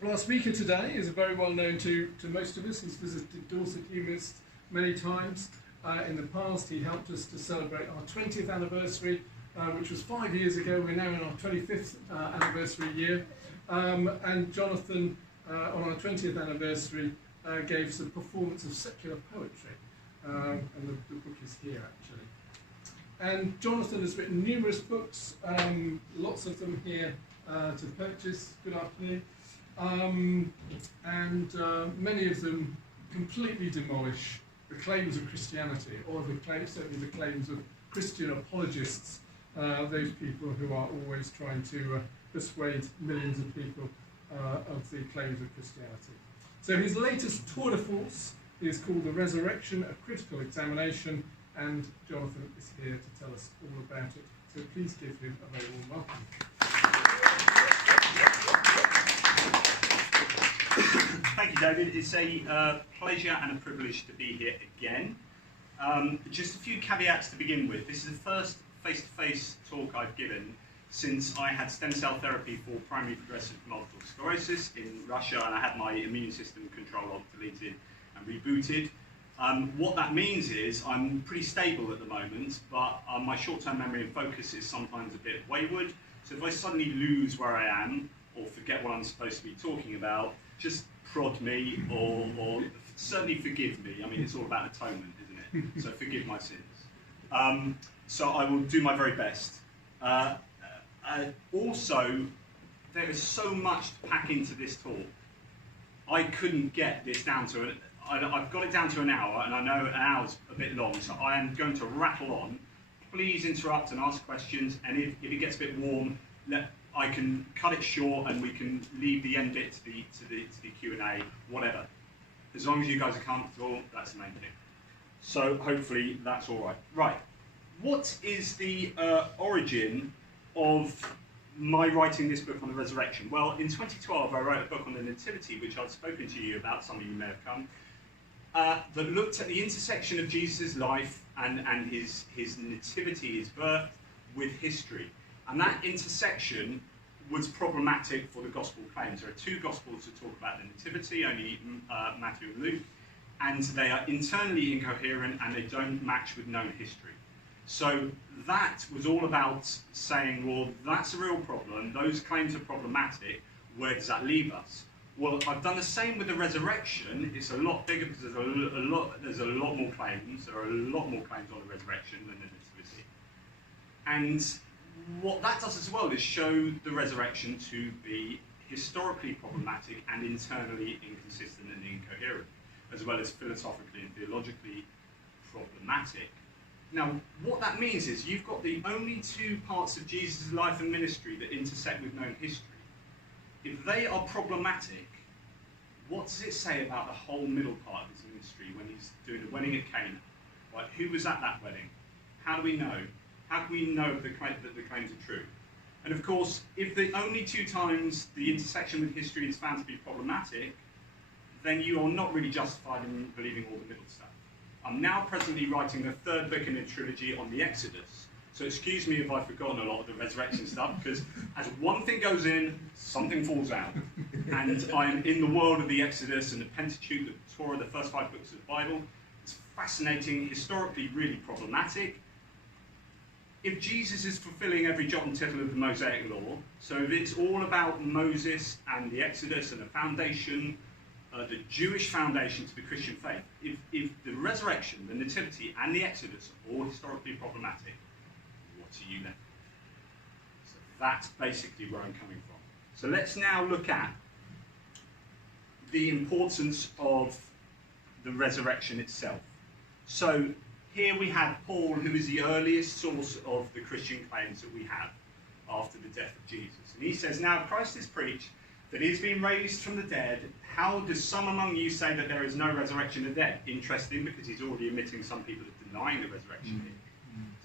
Well, our speaker today is very well known to most of us. He's visited Dorset Humanists many times. In the past, he helped us to celebrate our 20th anniversary, which was 5 years ago. We're now in our 25th anniversary year. And Jonathan, on our 20th anniversary, gave us a performance of secular poetry. And the book is here, actually. And Jonathan has written numerous books, lots of them here to purchase. Good afternoon. Many of them completely demolish the claims of Christianity, or certainly the claims of Christian apologists, those people who are always trying to persuade millions of people of the claims of Christianity. So his latest tour de force is called The Resurrection, A Critical Examination, and Jonathan is here to tell us all about it. So please give him a very warm welcome. Thank you, David. It's a pleasure and a privilege to be here again. Just a few caveats to begin with. This is the first face-to-face talk I've given since I had stem cell therapy for primary progressive multiple sclerosis in Russia, and I had my immune system control deleted and rebooted. What that means is I'm pretty stable at the moment, but my short-term memory and focus is sometimes a bit wayward. So if I suddenly lose where I am, or forget what I'm supposed to be talking about, just prod me, or certainly forgive me. I mean, it's all about atonement, isn't it? So forgive my sins. So I will do my very best. Also, there is so much to pack into this talk. I couldn't get this down to I've got it down to an hour, and I know an hour's a bit long, so I am going to rattle on. Please interrupt and ask questions, and if it gets a bit warm, I can cut it short, and we can leave the end bit to the Q&A, whatever. As long as you guys are comfortable, that's the main thing. So hopefully that's all right. Right. What is the origin of my writing this book on the resurrection? Well, in 2012, I wrote a book on the Nativity, which I've spoken to you about. Some of you may have come. That looked at the intersection of Jesus' life and his nativity, his birth, with history. And that intersection was problematic for the gospel claims. There are two gospels that talk about the nativity, only Matthew and Luke, and they are internally incoherent and they don't match with known history. So that was all about saying, well, that's a real problem, those claims are problematic, where does that leave us? Well, I've done the same with the resurrection. It's a lot bigger because there's a lot more claims. There are a lot more claims on the resurrection than the nativity. And what that does as well is show the resurrection to be historically problematic and internally inconsistent and incoherent, as well as philosophically and theologically problematic. Now, what that means is you've got the only two parts of Jesus' life and ministry that intersect with known history. If they are problematic, what does it say about the whole middle part of his ministry when he's doing the wedding at Cana? Like, who was at that wedding? How do we know? How can we know that the claims are true? And of course, if the only two times the intersection with history is found to be problematic, then you are not really justified in believing all the middle stuff. I'm now presently writing the third book in a trilogy on the Exodus. So excuse me if I've forgotten a lot of the resurrection stuff, because as one thing goes in, something falls out. And I'm in the world of the Exodus and the Pentateuch, the Torah, the first 5 books of the Bible. It's fascinating, historically really problematic. If Jesus is fulfilling every jot and tittle of the Mosaic law, so if it's all about Moses and the Exodus and the foundation, the Jewish foundation to the Christian faith, if the resurrection, the nativity, and the Exodus are all historically problematic, what are you left with? So that's basically where I'm coming from. So let's now look at the importance of the resurrection itself. So here we have Paul, who is the earliest source of the Christian claims that we have after the death of Jesus. And he says, now Christ is preached that he has been raised from the dead. How do some among you say that there is no resurrection of the dead? Interesting, because he's already admitting some people are denying the resurrection here.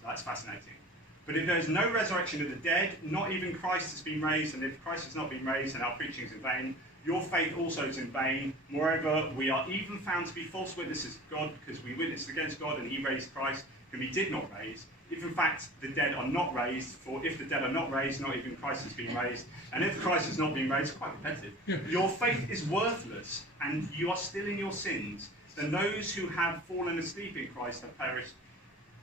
So that's fascinating. But if there is no resurrection of the dead, not even Christ has been raised, and if Christ has not been raised, then our preaching is in vain. Your faith also is in vain. Moreover, we are even found to be false witnesses of God, because we witnessed against God, and he raised Christ, whom he did not raise. if in fact the dead are not raised, for if the dead are not raised, not even Christ has been raised, and if Christ has not been raised, quite repetitive, your faith is worthless, and you are still in your sins, then those who have fallen asleep in Christ have perished.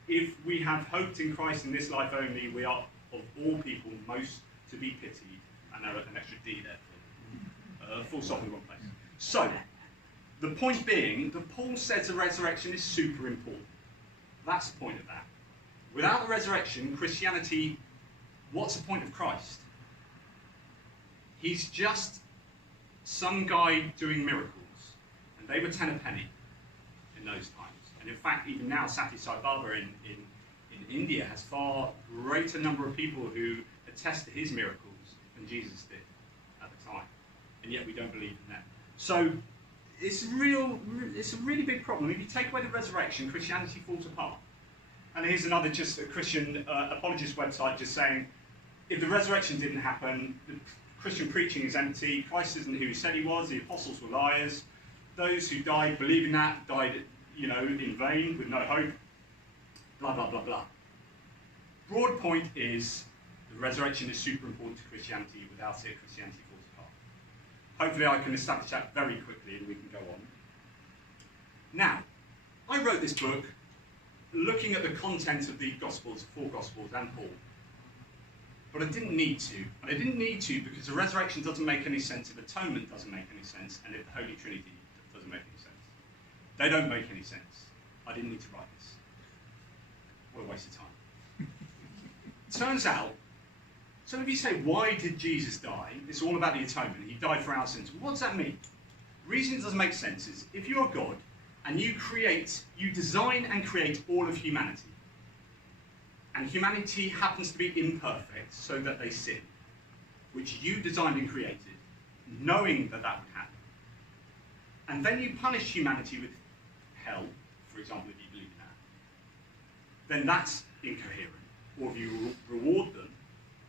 If we have hoped in Christ in this life only, we are of all people most to be pitied. And an extra D there, full stop in the wrong place. So, the point being that Paul says the resurrection is super important. That's the point of that. Without the resurrection, Christianity, what's the point of Christ? He's just some guy doing miracles. And they were 10 a penny in those times. And in fact, even now, Sati Sai Baba in India has far greater number of people who attest to his miracles than Jesus did at the time. And yet we don't believe in them. So it's a really big problem. If you take away the resurrection, Christianity falls apart. And here's another just a Christian apologist website just saying, if the resurrection didn't happen, the Christian preaching is empty, Christ isn't who he said he was, the apostles were liars, those who died believing that died, in vain with no hope, blah, blah, blah, blah. Broad point is the resurrection is super important to Christianity. Without it, Christianity falls apart. Hopefully I can establish that very quickly and we can go on. Now, I wrote this book looking at the content of the Gospels, 4 Gospels and Paul. But I didn't need to. And I didn't need to because the resurrection doesn't make any sense if atonement doesn't make any sense and if the Holy Trinity doesn't make any sense. They don't make any sense. I didn't need to write this. What a waste of time. Turns out, so if you say, why did Jesus die? It's all about the atonement. He died for our sins. What does that mean? The reason it doesn't make sense is if you're God and you design and create all of humanity, and humanity happens to be imperfect so that they sin, which you designed and created, knowing that that would happen, and then you punish humanity with hell, for example, if you believe in that, then that's incoherent. Or if you reward them,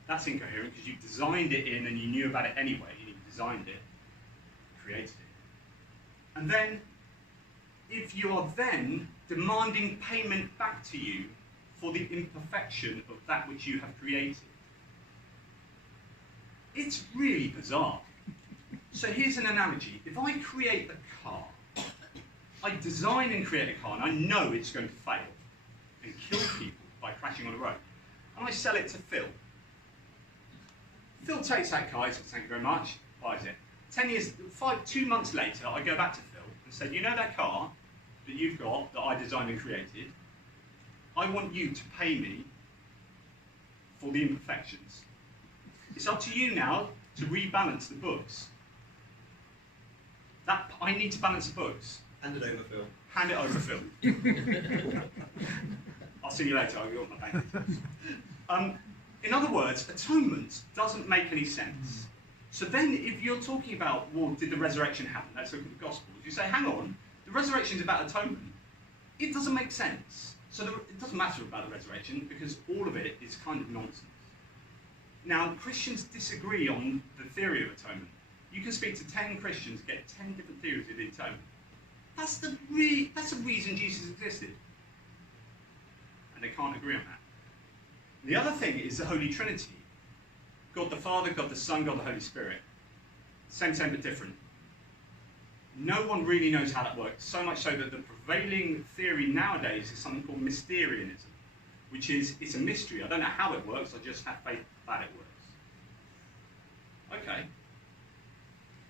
that's incoherent because you designed it in and you knew about it anyway. You designed it, created it. And then, if you are then demanding payment back to you for the imperfection of that which you have created, it's really bizarre. So here's an analogy. If I create a car, I design and create a car, and I know it's going to fail and kill people by crashing on the road, and I sell it to Phil. Phil takes that car, he says, thank you very much, buys it. 2 months later, I go back to Phil and say, you know that car that you've got, that I designed and created, I want you to pay me for the imperfections. It's up to you now to rebalance the books. I need to balance the books. Hand it over, Phil. Hand it over, Phil. I'll see you later. I'll get my bank details. In other words, atonement doesn't make any sense. So then, if you're talking about, well, did the resurrection happen? Let's look at the Gospels. You say, hang on, the resurrection is about atonement. It doesn't make sense. So it doesn't matter about the resurrection because all of it is kind of nonsense. Now, Christians disagree on the theory of atonement. You can speak to 10 Christians, get 10 different theories of the atonement. That's the reason Jesus existed. And they can't agree on that. The other thing is the Holy Trinity. God the Father, God the Son, God the Holy Spirit. Same but different. No one really knows how that works, so much so that the prevailing theory nowadays is something called Mysterianism, which is, it's a mystery. I don't know how it works, I just have faith that it works. Okay.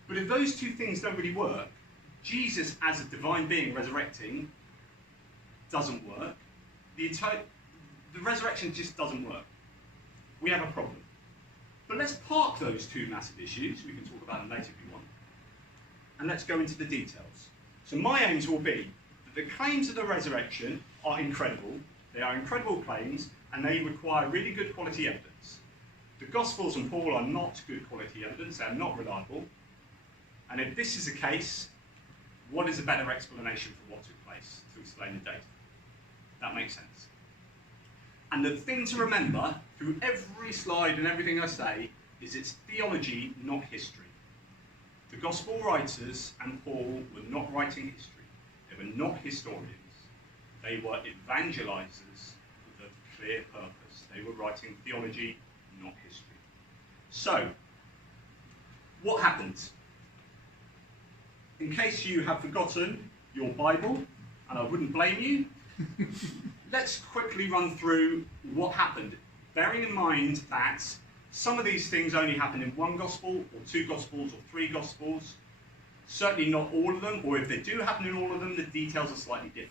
But if those two things don't really work, Jesus as a divine being resurrecting doesn't work. The resurrection just doesn't work. We have a problem. But let's park those two massive issues. We can talk about them later if you want. And let's go into the details. So my aims will be that the claims of the resurrection are incredible. They are incredible claims, and they require really good quality evidence. The Gospels and Paul are not good quality evidence. They are not reliable. And if this is the case, what is a better explanation for what took place to explain the data? That makes sense. And the thing to remember through every slide and everything I say is it's theology, not history. The Gospel writers and Paul were not writing history. They were not historians. They were evangelizers with a clear purpose. They were writing theology, not history. So, what happens? In case you have forgotten your Bible, and I wouldn't blame you, let's quickly run through what happened, bearing in mind that some of these things only happen in one gospel, or two gospels, or three gospels. Certainly not all of them, or if they do happen in all of them, the details are slightly different.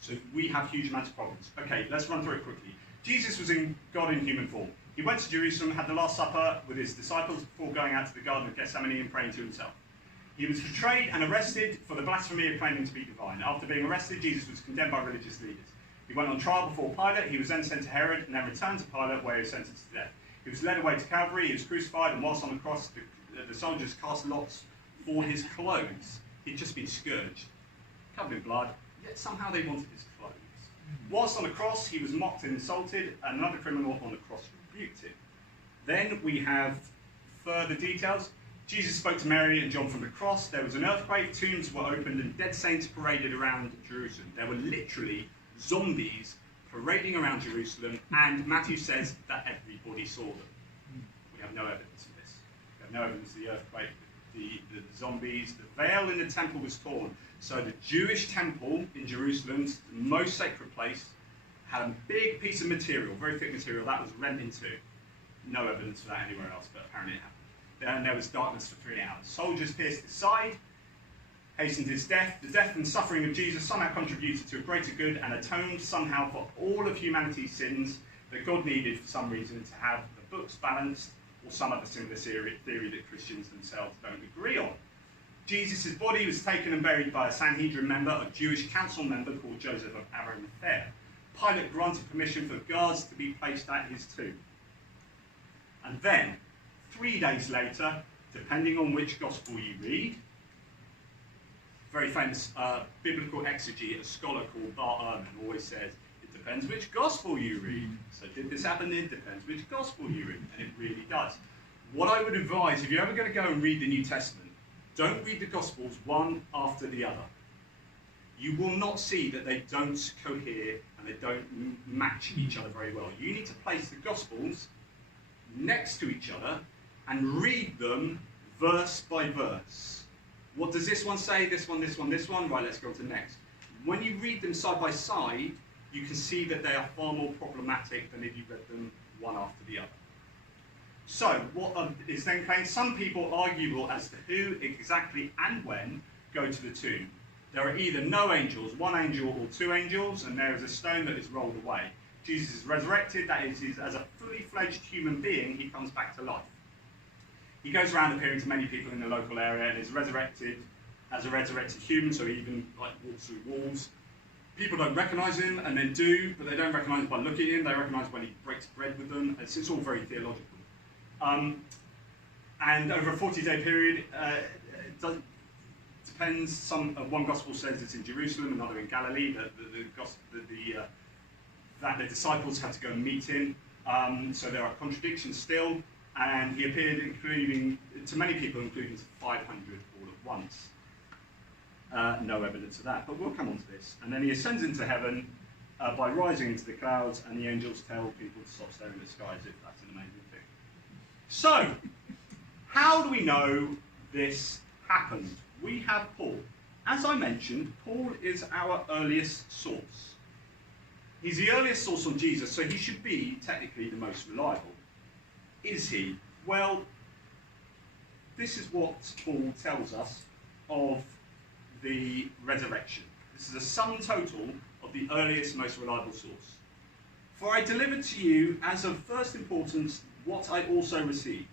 So we have huge amounts of problems. Okay, let's run through it quickly. Jesus was God in human form. He went to Jerusalem, had the Last Supper with his disciples before going out to the Garden of Gethsemane and praying to himself. He was betrayed and arrested for the blasphemy of claiming to be divine. After being arrested, Jesus was condemned by religious leaders. He went on trial before Pilate. He was then sent to Herod and then returned to Pilate, where he was sentenced to death. He was led away to Calvary. He was crucified, and whilst on the cross, the soldiers cast lots for his clothes. He'd just been scourged, covered in blood, yet somehow they wanted his clothes. Whilst on the cross, he was mocked and insulted, and another criminal on the cross rebuked him. Then we have further details. Jesus spoke to Mary and John from the cross. There was an earthquake, tombs were opened, and dead saints paraded around Jerusalem. There were literally zombies parading around Jerusalem, and Matthew says that everybody saw them. We have no evidence of this. We have no evidence of the earthquake, the zombies. The veil in the temple was torn. So the Jewish temple in Jerusalem, the most sacred place, had a big piece of material, very thick material, that was rent in two. No evidence for that anywhere else, but apparently it happened. Then there was darkness for 3 hours. Soldiers pierced his side, hastened his death. The death and suffering of Jesus somehow contributed to a greater good and atoned somehow for all of humanity's sins that God needed for some reason to have the books balanced, or some other similar theory that Christians themselves don't agree on. Jesus' body was taken and buried by a Sanhedrin member, a Jewish council member called Joseph of Arimathea. Pilate granted permission for guards to be placed at his tomb. And then, 3 days later, depending on which gospel you read, very famous biblical exegete, a scholar called Bar Ehrman, always says, it depends which gospel you read. So did this happen? It depends which gospel you read. And it really does. What I would advise, if you're ever going to go and read the New Testament, don't read the gospels one after the other. You will not see that they don't cohere and they don't match each other very well. You need to place the gospels next to each other and read them verse by verse. What does this one say? This one, this one, this one? Right, let's go on to the next. When you read them side by side, you can see that they are far more problematic than if you read them one after the other. So, what is then claimed? Some people argue as to who exactly and when go to the tomb. There are either no angels, one angel or two angels, and there is a stone that is rolled away. Jesus is resurrected, that is, as a fully fledged human being, he comes back to life. He goes around appearing to many people in the local area and is resurrected as a resurrected human, so he even walks through walls. People don't recognise him, and then do, but they don't recognise him by looking at him, they recognise when he breaks bread with them. It's all very theological. And over a 40-day period, it depends. One gospel says it's in Jerusalem, another in Galilee. That the disciples had to go and meet him. So there are contradictions still. And he appeared, including to many people, including to 500 all at once. No evidence of that, but we'll come on to this. And then he ascends into heaven by rising into the clouds, and the angels tell people to stop staring at the sky as if that's an amazing thing. So, how do we know this happened? We have Paul. As I mentioned, Paul is our earliest source. He's the earliest source on Jesus, so he should be technically the most reliable. Is he? Well, this is what Paul tells us of the resurrection. This is a sum total of the earliest, most reliable source. For I delivered to you as of first importance what I also received.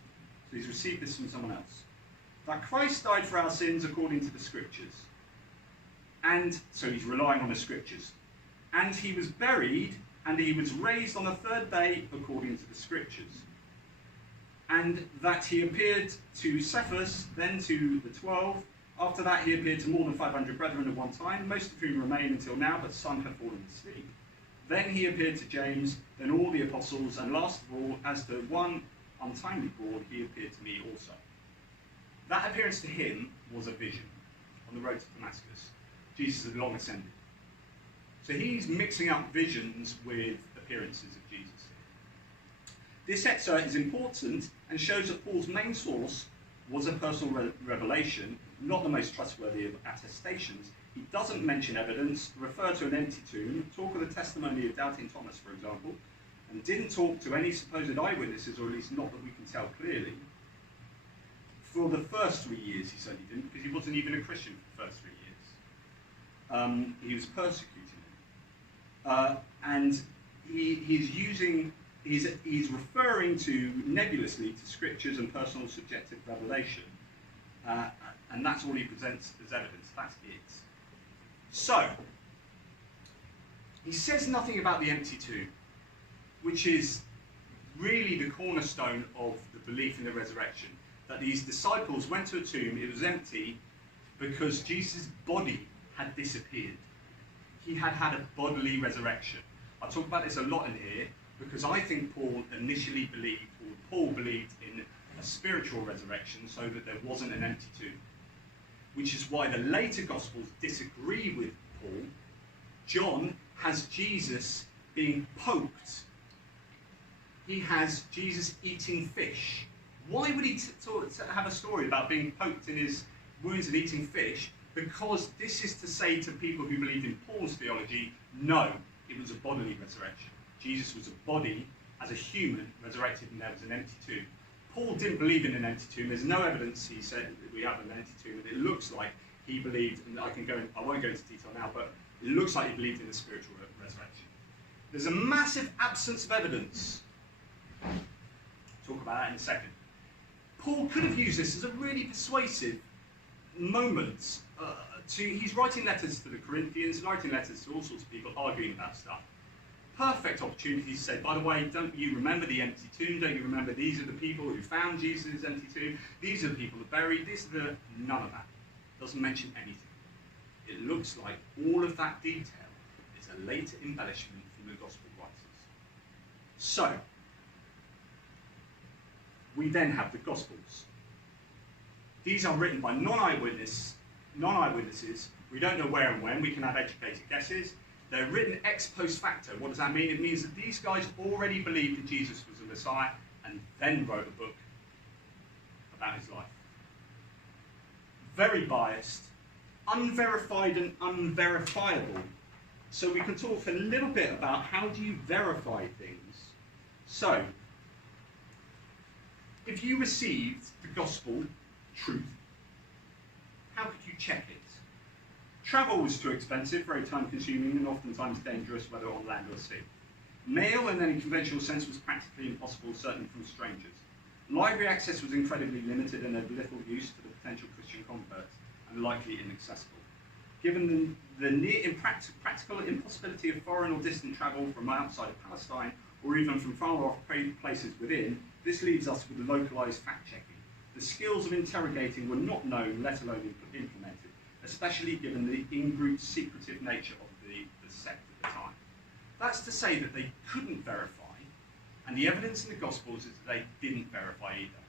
So he's received this from someone else. That Christ died for our sins according to the Scriptures. And so he's relying on the Scriptures. And he was buried, and he was raised on the third day according to the Scriptures. And that he appeared to Cephas, then to the 12. After that he appeared to more than 500 brethren at one time, most of whom remain until now, but some have fallen asleep. Then he appeared to James, then all the apostles, and last of all, as to one untimely born, he appeared to me also. That appearance to him was a vision on the road to Damascus. Jesus had long ascended. So he's mixing up visions with appearances of Jesus. This excerpt is important and shows that Paul's main source was a personal revelation, not the most trustworthy of attestations. He doesn't mention evidence, refer to an empty tomb, talk of the testimony of doubting Thomas, for example, and didn't talk to any supposed eyewitnesses, or at least not that we can tell clearly. For the first 3 years, he certainly didn't, because he wasn't even a Christian for the first 3 years. He was persecuting them. And he's referring to nebulously to scriptures and personal subjective revelation. And that's all he presents as evidence. That's it. So, he says nothing about the empty tomb, which is really the cornerstone of the belief in the resurrection. That these disciples went to a tomb, it was empty, because Jesus' body had disappeared. He had had a bodily resurrection. I talk about this a lot in here, because I think Paul initially believed, or Paul believed in a spiritual resurrection, so that there wasn't an empty tomb. Which is why the later Gospels disagree with Paul. John has Jesus being poked. He has Jesus eating fish. Why would he have a story about being poked in his wounds and eating fish? Because this is to say to people who believed in Paul's theology, no, it was a bodily resurrection. Jesus was a body, as a human, resurrected, and there was an empty tomb. Paul didn't believe in an empty tomb. There's no evidence he said that we have an empty tomb, and it looks like he believed, and I won't go into detail now, but it looks like he believed in a spiritual resurrection. There's a massive absence of evidence. Talk about that in a second. Paul could have used this as a really persuasive moment. He's writing letters to the Corinthians, writing letters to all sorts of people, arguing about stuff. Perfect opportunity to say, by the way, don't you remember the empty tomb? Don't you remember these are the people who found Jesus' empty tomb? These are the people that buried. None of that. Doesn't mention anything. It looks like all of that detail is a later embellishment from the Gospel writers. So, we then have the Gospels. These are written by non-eyewitnesses. We don't know where and when. We can have educated guesses. They're written ex post facto. What does that mean? It means that these guys already believed that Jesus was the Messiah and then wrote a book about his life. Very biased, unverified and unverifiable. So we can talk a little bit about how do you verify things. So, if you received the gospel truth, how could you check it? Travel was too expensive, very time-consuming, and oftentimes dangerous, whether on land or sea. Mail, in any conventional sense, was practically impossible, certainly from strangers. Library access was incredibly limited and of little use to the potential Christian converts, and likely inaccessible. Given the near practical impossibility of foreign or distant travel from outside of Palestine, or even from far-off places within, this leaves us with localized fact-checking. The skills of interrogating were not known, let alone implemented, especially given the in-group secretive nature of the sect at the time. That's to say that they couldn't verify, and the evidence in the Gospels is that they didn't verify either.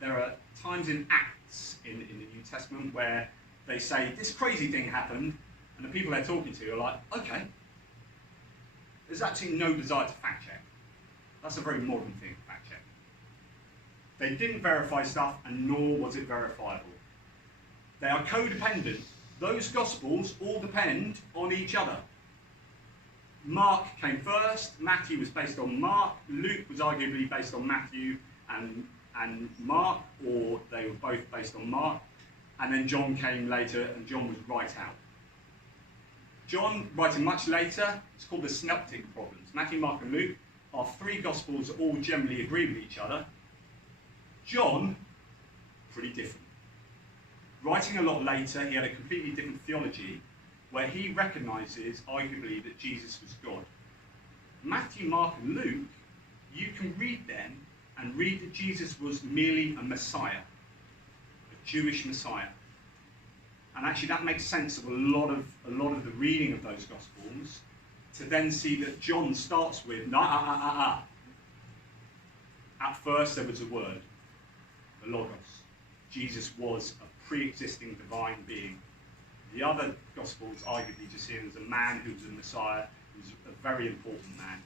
There are times in Acts in the New Testament where they say, this crazy thing happened, and the people they're talking to are like, okay. There's actually no desire to fact check. That's a very modern thing, fact check. They didn't verify stuff, and nor was it verifiable. They are codependent. Those Gospels all depend on each other. Mark came first, Matthew was based on Mark, Luke was arguably based on Matthew and Mark, or they were both based on Mark, and then John came later, and John was right out. John, writing much later, it's called the synoptic problems. Matthew, Mark, and Luke are three Gospels that all generally agree with each other. John, pretty different. Writing a lot later, he had a completely different theology, where he recognises, arguably, that Jesus was God. Matthew, Mark, and Luke, you can read them and read that Jesus was merely a Messiah, a Jewish Messiah. And actually that makes sense of a lot of the reading of those Gospels, to then see that John starts with, At first there was a word, the Logos. Jesus was a pre-existing divine being. The other Gospels arguably just see him as a man who was a Messiah, who was a very important man,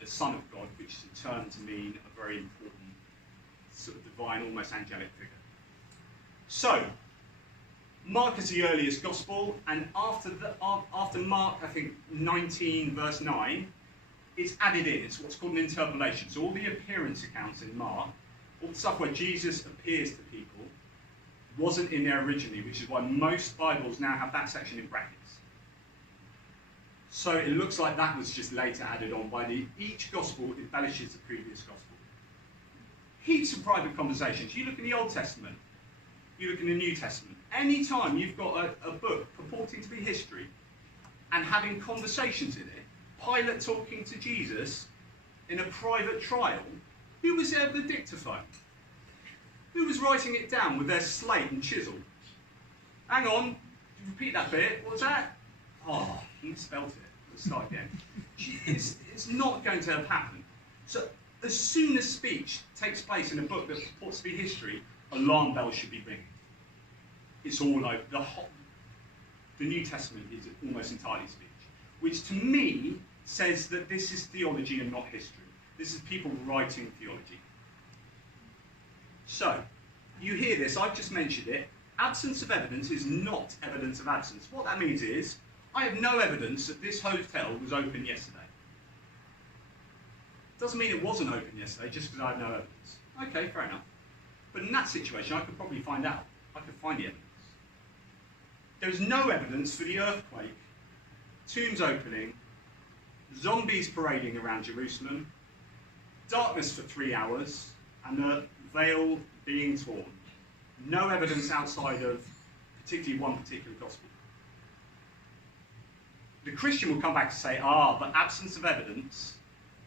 the Son of God, which is termed to mean a very important sort of divine, almost angelic figure. So, Mark is the earliest gospel, and after Mark, I think 19 verse 9, it's added in. It's what's called an interpolation. So all the appearance accounts in Mark, all the stuff where Jesus appears to people, wasn't in there originally, which is why most Bibles now have that section in brackets. So it looks like that was just later added on by each gospel embellishes the previous gospel. Heaps of private conversations. You look in the Old Testament, you look in the New Testament. Any time you've got a book purporting to be history and having conversations in it, Pilate talking to Jesus in a private trial, who was there with the dictaphone? Who was writing it down with their slate and chisel? Hang on, repeat that bit. What was that? Oh, he misspelled it. Let's start again. It's not going to have happened. So as soon as speech takes place in a book that purports to be history, alarm bells should be ringing. It's all over. The New Testament is almost entirely speech, which to me says that this is theology and not history. This is people writing theology. So, you hear this, I've just mentioned it. Absence of evidence is not evidence of absence. What that means is, I have no evidence that this hotel was open yesterday. Doesn't mean it wasn't open yesterday just because I have no evidence. Okay, fair enough. But in that situation, I could probably find out. I could find the evidence. There's no evidence for the earthquake, tombs opening, zombies parading around Jerusalem, darkness for 3 hours, and the veil being torn. No evidence outside of particularly one particular gospel. The Christian will come back and say, but absence of evidence,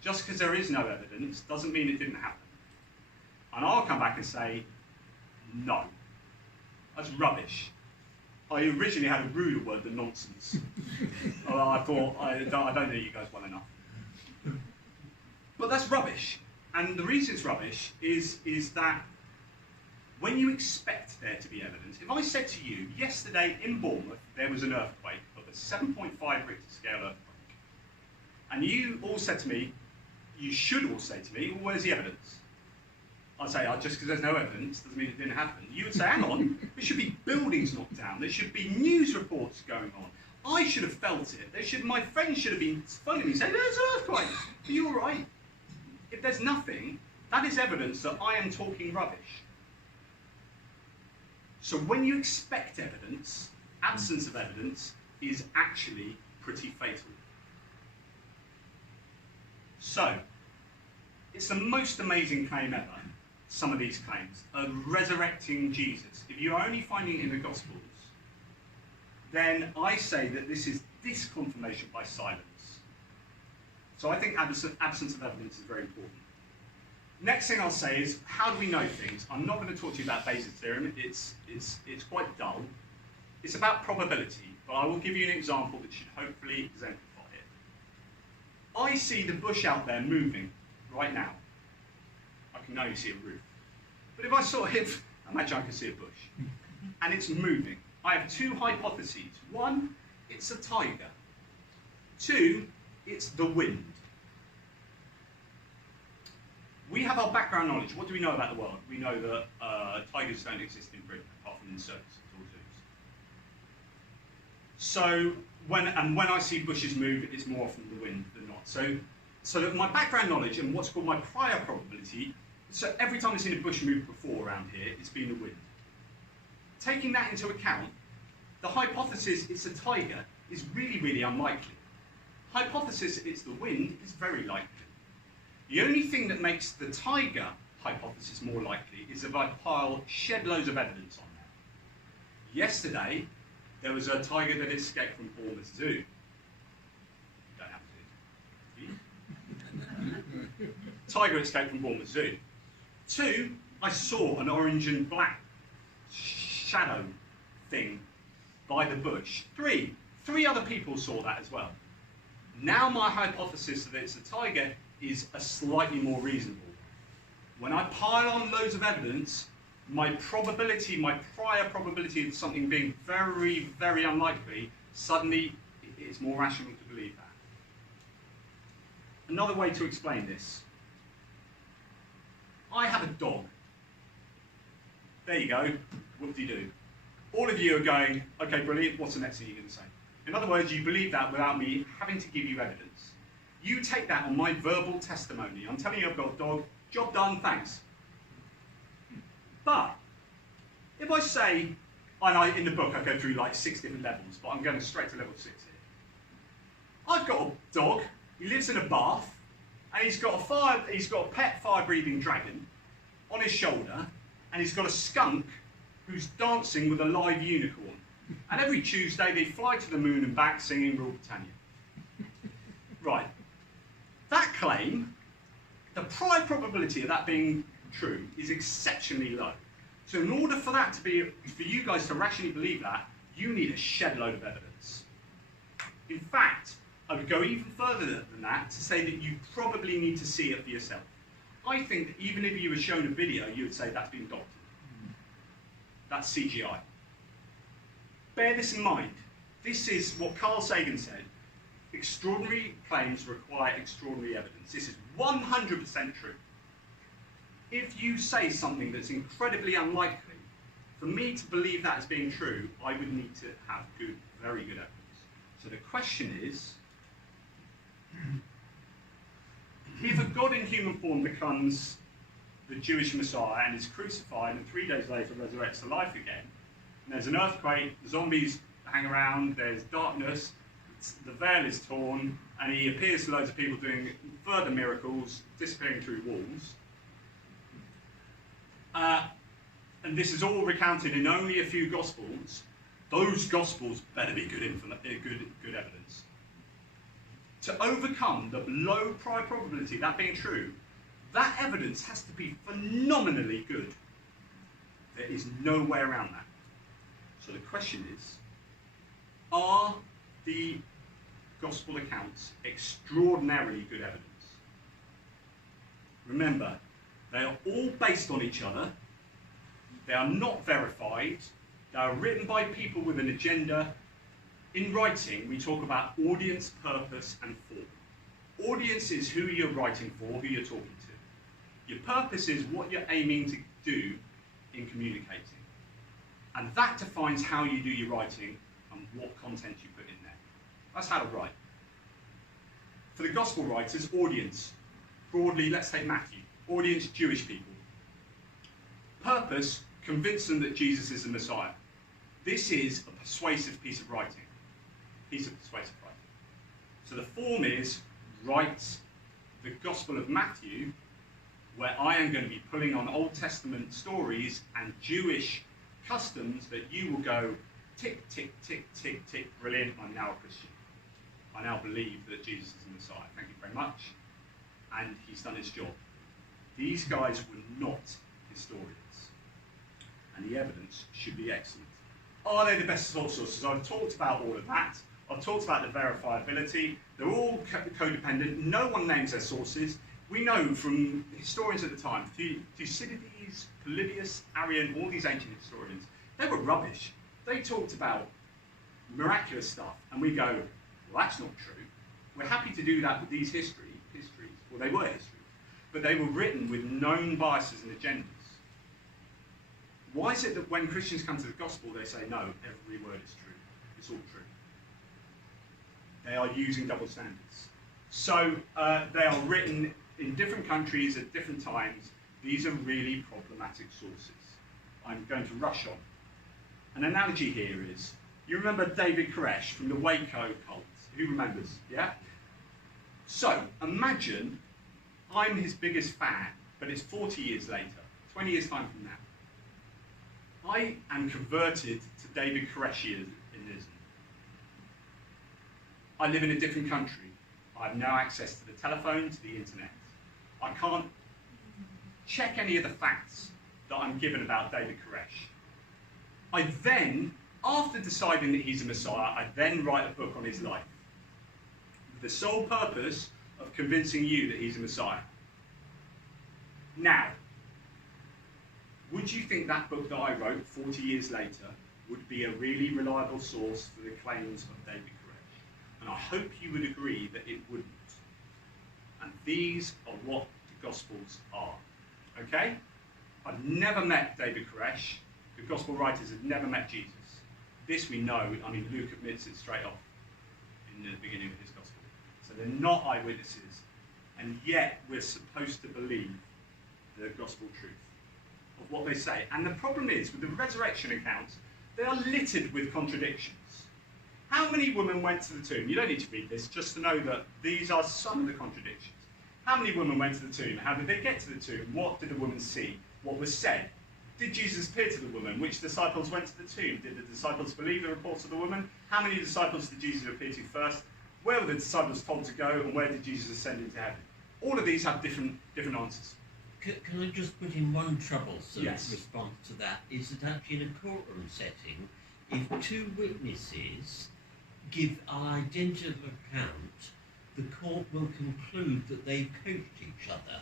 just because there is no evidence, doesn't mean it didn't happen. And I'll come back and say, no, that's rubbish. I originally had a ruder word than nonsense. I thought, I don't know you guys well enough. But that's rubbish. And the reason it's rubbish is that when you expect there to be evidence, if I said to you, yesterday in Bournemouth, there was an earthquake of a 7.5 Richter scale earthquake, and you all said to me, you should all say to me, well, where's the evidence? I'd say, just because there's no evidence doesn't mean it didn't happen. You would say, hang on, there should be buildings knocked down. There should be news reports going on. I should have felt it. My friends should have been phoning me saying, there's an earthquake. Are you all right? If there's nothing, that is evidence that I am talking rubbish. So when you expect evidence, absence of evidence is actually pretty fatal. So, it's the most amazing claim ever. Some of these claims are resurrecting Jesus. If you're only finding it in the Gospels, then I say that this is disconfirmation by silence. So I think absence of evidence is very important. Next thing I'll say is, how do we know things? I'm not going to talk to you about Bayes' theorem. It's quite dull. It's about probability, but I will give you an example that should hopefully exemplify it. I see the bush out there moving right now. I can only see a roof. But if I imagine I can see a bush, and it's moving. I have two hypotheses. One, it's a tiger. Two, it's the wind. We have our background knowledge. What do we know about the world? We know that tigers don't exist in Britain, apart from in circus, it's all zoos. So when I see bushes move, it's more often the wind than not. So that my background knowledge and what's called my prior probability, so every time I've seen a bush move before around here, it's been the wind. Taking that into account, the hypothesis it's a tiger is really, really unlikely. Hypothesis it's the wind is very likely. The only thing that makes the tiger hypothesis more likely is if I pile shed loads of evidence on there. Yesterday, there was a tiger that escaped from Bournemouth Zoo. Don't have to. Tiger escaped from Bournemouth Zoo. Two, I saw an orange and black shadow thing by the bush. Three other people saw that as well. Now my hypothesis that it's a tiger is a slightly more reasonable. When I pile on loads of evidence, my prior probability of something being very, very unlikely, suddenly it's more rational to believe that. Another way to explain this. I have a dog. There you go. Whoop-de-doo. All of you are going, okay, brilliant, what's the next thing you're going to say? In other words, you believe that without me having to give you evidence. You take that on my verbal testimony. I'm telling you I've got a dog, job done, thanks. But if I say, in the book I go through like 6 different levels, but I'm going straight to level 6 here. I've got a dog, he lives in a bath, and he's got a pet fire-breathing dragon on his shoulder, and he's got a skunk who's dancing with a live unicorn. And every Tuesday they fly to the moon and back singing Rule Britannia. Right. That claim, the prior probability of that being true is exceptionally low. So in order for that to be, for you guys to rationally believe that, you need a shed load of evidence. In fact, I would go even further than that to say that you probably need to see it for yourself. I think that even if you were shown a video, you would say that's been doctored. That's CGI. Bear this in mind. This is what Carl Sagan said. Extraordinary claims require extraordinary evidence. This is 100% true. If you say something that's incredibly unlikely, for me to believe that as being true, I would need to have very good evidence. So the question is, if a God in human form becomes the Jewish Messiah and is crucified and 3 days later resurrects to life again, and there's an earthquake, the zombies hang around, there's darkness, the veil is torn, and he appears to loads of people doing further miracles, disappearing through walls. And this is all recounted in only a few Gospels. Those Gospels better be good evidence. To overcome the low prior probability of that being true, that evidence has to be phenomenally good. There is no way around that. So the question is, are the Gospel accounts extraordinarily good evidence? Remember, they are all based on each other. They are not verified. They are written by people with an agenda. In writing, we talk about audience, purpose, and form. Audience is who you're writing for, who you're talking to. Your purpose is what you're aiming to do in communicating. And that defines how you do your writing and what content you put in there. That's how to write. For the Gospel writers, audience. Broadly, let's take Matthew. Audience, Jewish people. Purpose, convince them that Jesus is the Messiah. This is a persuasive piece of writing. So the form is, write the Gospel of Matthew, where I am going to be pulling on Old Testament stories and Jewish customs that you will go, tick, tick, tick, tick, tick, brilliant, I'm now a Christian. I now believe that Jesus is the Messiah. Thank you very much. And he's done his job. These guys were not historians. And the evidence should be excellent. Are they the best sources? I've talked about all of that. I've talked about the verifiability. They're all codependent. No one names their sources. We know from historians at the time, Thucydides, Polybius, Arrian, all these ancient historians, they were rubbish. They talked about miraculous stuff, and we go, well, that's not true. We're happy to do that with these histories. Well, they were histories. But they were written with known biases and agendas. Why is it that when Christians come to the gospel, they say, no, every word is true. It's all true. They are using double standards. So they are written in different countries at different times. These are really problematic sources. I'm going to rush on. An analogy here is, you remember David Koresh from the Waco cult? Who remembers? Yeah? So imagine I'm his biggest fan, but it's 40 years later, 20 years time from now. I am converted to David Koreshianism. I live in a different country. I have no access to the telephone, to the internet. I can't check any of the facts that I'm given about David Koresh. I then, after deciding that he's a Messiah, I then write a book on his life, with the sole purpose of convincing you that he's a Messiah. Now, would you think that book that I wrote 40 years later would be a really reliable source for the claims of David Koresh? And I hope you would agree that it wouldn't. these are what the Gospels are. Okay? I've never met David Koresh. The Gospel writers have never met Jesus. This we know. I mean, Luke admits it straight off in the beginning of his Gospel. So they're not eyewitnesses, and yet we're supposed to believe the Gospel truth of what they say. And the problem is, with the resurrection accounts, they are littered with contradictions. How many women went to the tomb? You don't need to read this, just to know that these are some of the contradictions. How many women went to the tomb? How did they get to the tomb? What did the woman see? What was said? Did Jesus appear to the woman? Which disciples went to the tomb? Did the disciples believe the reports of the woman? How many disciples did Jesus appear to first? Where were the disciples told to go? And where did Jesus ascend into heaven? All of these have different answers. Can I just put in one troublesome Yes. response to that? Is that actually in a courtroom setting, if two witnesses give an identical account, the court will conclude that they've coached each other.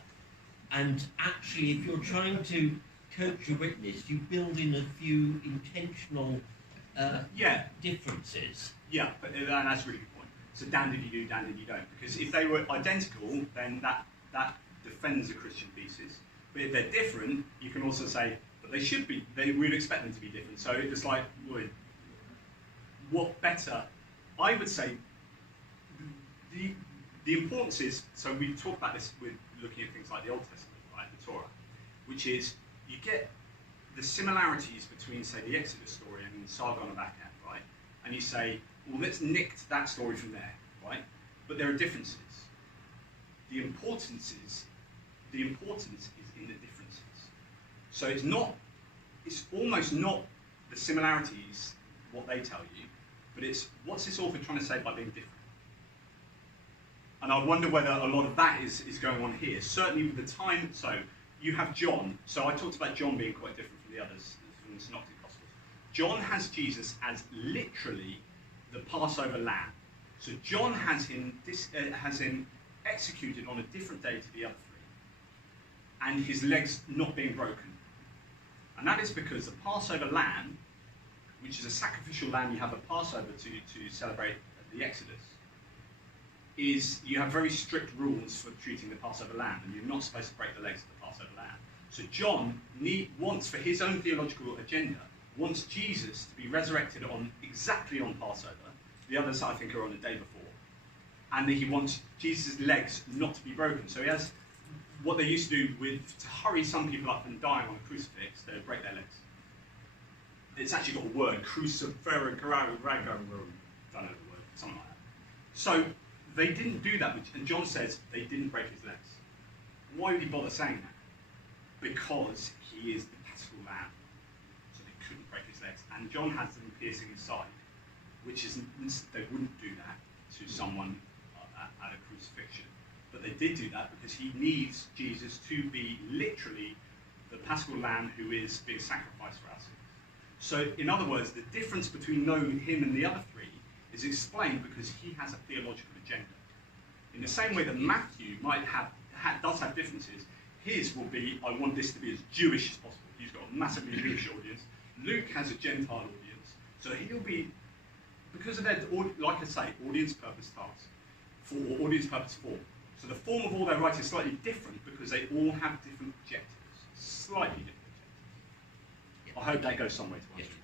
And actually, if you're trying to coach a witness, you build in a few intentional differences. Yeah, but that's a really good point. So Dan did you do, Dan did you don't. Because if they were identical, then that defends the Christian thesis. But if they're different, you can also say, but they should be, we'd expect them to be different. So it's like, well, what better? I would say the importance is, so we talk about this with looking at things like the Old Testament, right, the Torah, which is you get the similarities between, say, the Exodus story and Sargon of Akkad, right? And you say, well, let's nick that story from there, right? But there are differences. The importance is in the differences. So it's almost not the similarities, what they tell you, but it's what's this author trying to say by being different? And I wonder whether a lot of that is going on here. Certainly with the time, so you have John. So I talked about John being quite different from the others, from the Synoptic Gospels. John has Jesus as literally the Passover lamb. So John has him executed on a different day to the other three, and his legs not being broken. And that is because the Passover lamb, which is a sacrificial lamb you have at Passover to celebrate the Exodus, is you have very strict rules for treating the Passover lamb, and you're not supposed to break the legs of the Passover lamb. So John wants, for his own theological agenda, wants Jesus to be resurrected exactly on Passover. The others, I think, are on the day before. And he wants Jesus' legs not to be broken. So he has what they used to do to hurry some people up and dying on a crucifix, they would break their legs. It's actually got a word, cruciferum, don't know the word, something like that. So they didn't do that, and John says they didn't break his legs. Why would he bother saying that? Because he is the paschal lamb, so they couldn't break his legs. And John has them piercing his side, which is, they wouldn't do that to someone at a crucifixion. But they did do that because he needs Jesus to be literally the paschal lamb who is being sacrificed for our sins. So, in other words, the difference between him and the other three is explained because he has a theological agenda. In the same way that Matthew does have differences, his will be, I want this to be as Jewish as possible. He's got a massively Jewish audience. Luke has a Gentile audience. So he'll be, because of their, like I say, audience purpose task, or audience purpose form. So the form of all their writing is slightly different because they all have different objectives. Slightly different objectives. I hope that goes some way to Yes, it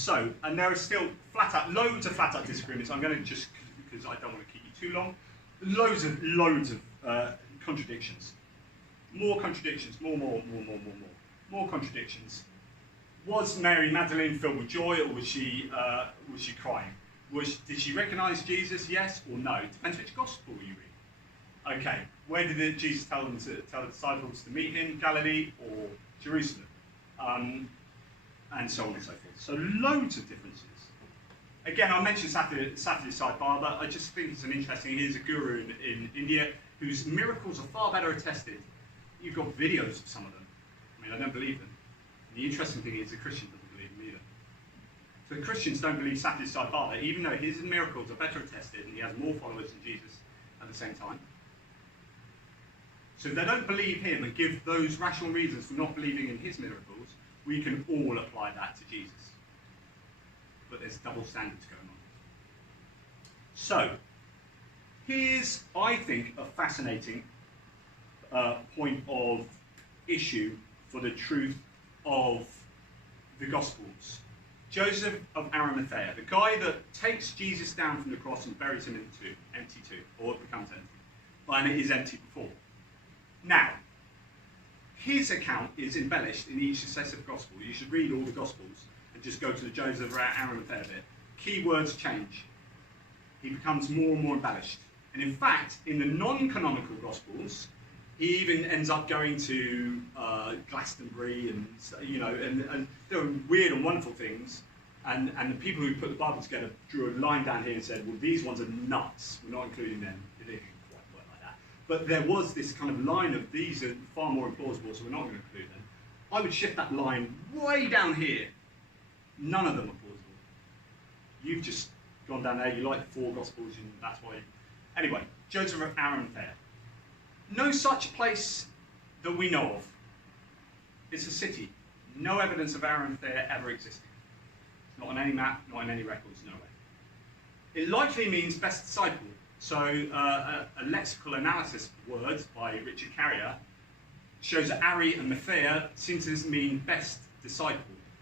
does. And there are still loads of flat out disagreements. I'm going to just, because I don't want to keep you too long, loads of contradictions. More contradictions, more contradictions. Was Mary Magdalene filled with joy, or was she crying? Did she recognise Jesus? Yes or no? Depends which gospel you read. Okay, where did Jesus tell the disciples to meet him? Galilee or Jerusalem? And so on and so forth. So loads of differences. Again, I mentioned Saturday's sidebar, but I just think it's an interesting. Here's a guru in India whose miracles are far better attested. You've got videos of some of them. I mean, I don't believe them. And the interesting thing is the Christian doesn't believe them either. So the Christians don't believe Saturday's sidebar, even though his miracles are better attested and he has more followers than Jesus at the same time. So if they don't believe him and give those rational reasons for not believing in his miracles, we can all apply that to Jesus. But there's double standards going on. So, Here's, I think, a fascinating point of issue for the truth of the Gospels. Joseph of Arimathea, the guy that takes Jesus down from the cross and buries him in the tomb, empty tomb, or it becomes empty. And it is empty before. Now, his account is embellished in each successive Gospel. You should read all the Gospels and just go to the Joseph of Arimathea bit. Key words change. He becomes more and more embellished. And in fact, in the non-canonical Gospels, he even ends up going to Glastonbury and doing weird and wonderful things. And the people who put the Bible together drew a line down here and said, well, these ones are nuts. We're not including them. It didn't quite work like that. But there was this kind of line of these are far more implausible, so we're not going to include them. I would shift that line way down here. None of them are plausible. You've just gone down there. You like the 4 Gospels, and that's why. Anyway, Joseph of Arimathea. No such place that we know of. It's a city. No evidence of Arimathea ever existing. Not on any map, not in any records, nowhere. It likely means best disciple. So a lexical analysis of words by Richard Carrier shows that Ari and Mathea seem to mean best disciple.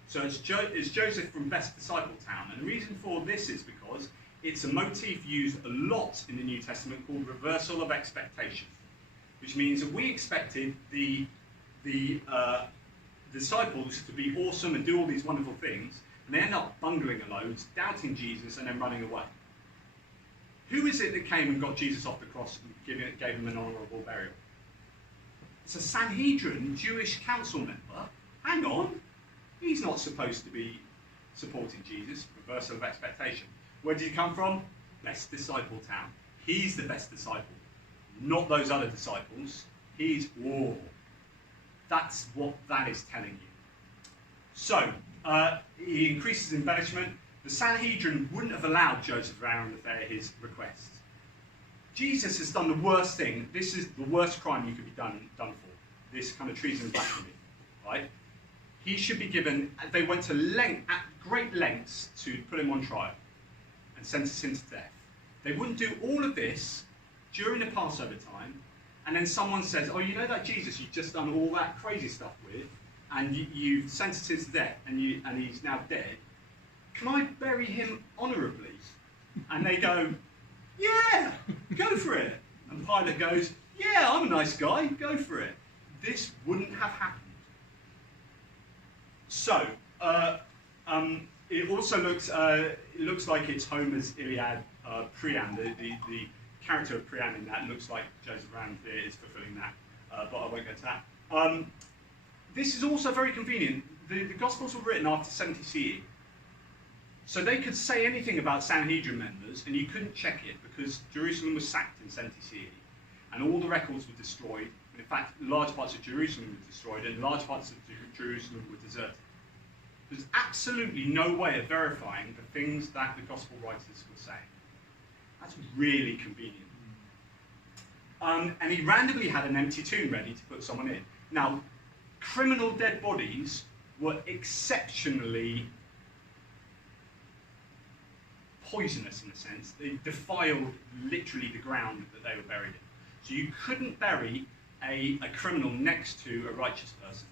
So it's Joseph from best disciple town. And the reason for this is because it's a motif used a lot in the New Testament called reversal of expectation, which means that we expected the disciples to be awesome and do all these wonderful things, and they end up bungling a load, doubting Jesus, and then running away. Who is it that came and got Jesus off the cross and gave him an honourable burial? It's a Sanhedrin Jewish council member. Hang on, he's not supposed to be supporting Jesus. Reversal of expectation. Where did he come from? Best disciple town. He's the best disciple, not those other disciples. He's, whoa. That's what that is telling you. So, he increases embellishment. The Sanhedrin wouldn't have allowed Joseph of Arimathea his request. Jesus has done the worst thing. This is the worst crime you could be done for. This kind of treason and blasphemy, right? He should be given, they went to at great lengths to put him on trial and sentence him to death. They wouldn't do all of this during the Passover time, and then someone says, oh, you know that Jesus you've just done all that crazy stuff with, and you've sentenced him to death, and he's now dead. Can I bury him honourably? And they go, yeah, go for it. And Pilate goes, yeah, I'm a nice guy, go for it. This wouldn't have happened. So, it also looks like it's Homer's Iliad. Priam, the character of Priam in that looks like Joseph of Arimathea is fulfilling that, but I won't go to that. This is also very convenient. The Gospels were written after 70 CE. So they could say anything about Sanhedrin members, and you couldn't check it because Jerusalem was sacked in 70 CE, and all the records were destroyed. And in fact, large parts of Jerusalem were destroyed, and large parts of Jerusalem were deserted. There's absolutely no way of verifying the things that the Gospel writers were saying. That's really convenient. And he randomly had an empty tomb ready to put someone in. Now, criminal dead bodies were exceptionally poisonous in a sense. They defiled literally the ground that they were buried in. So you couldn't bury a criminal next to a righteous person.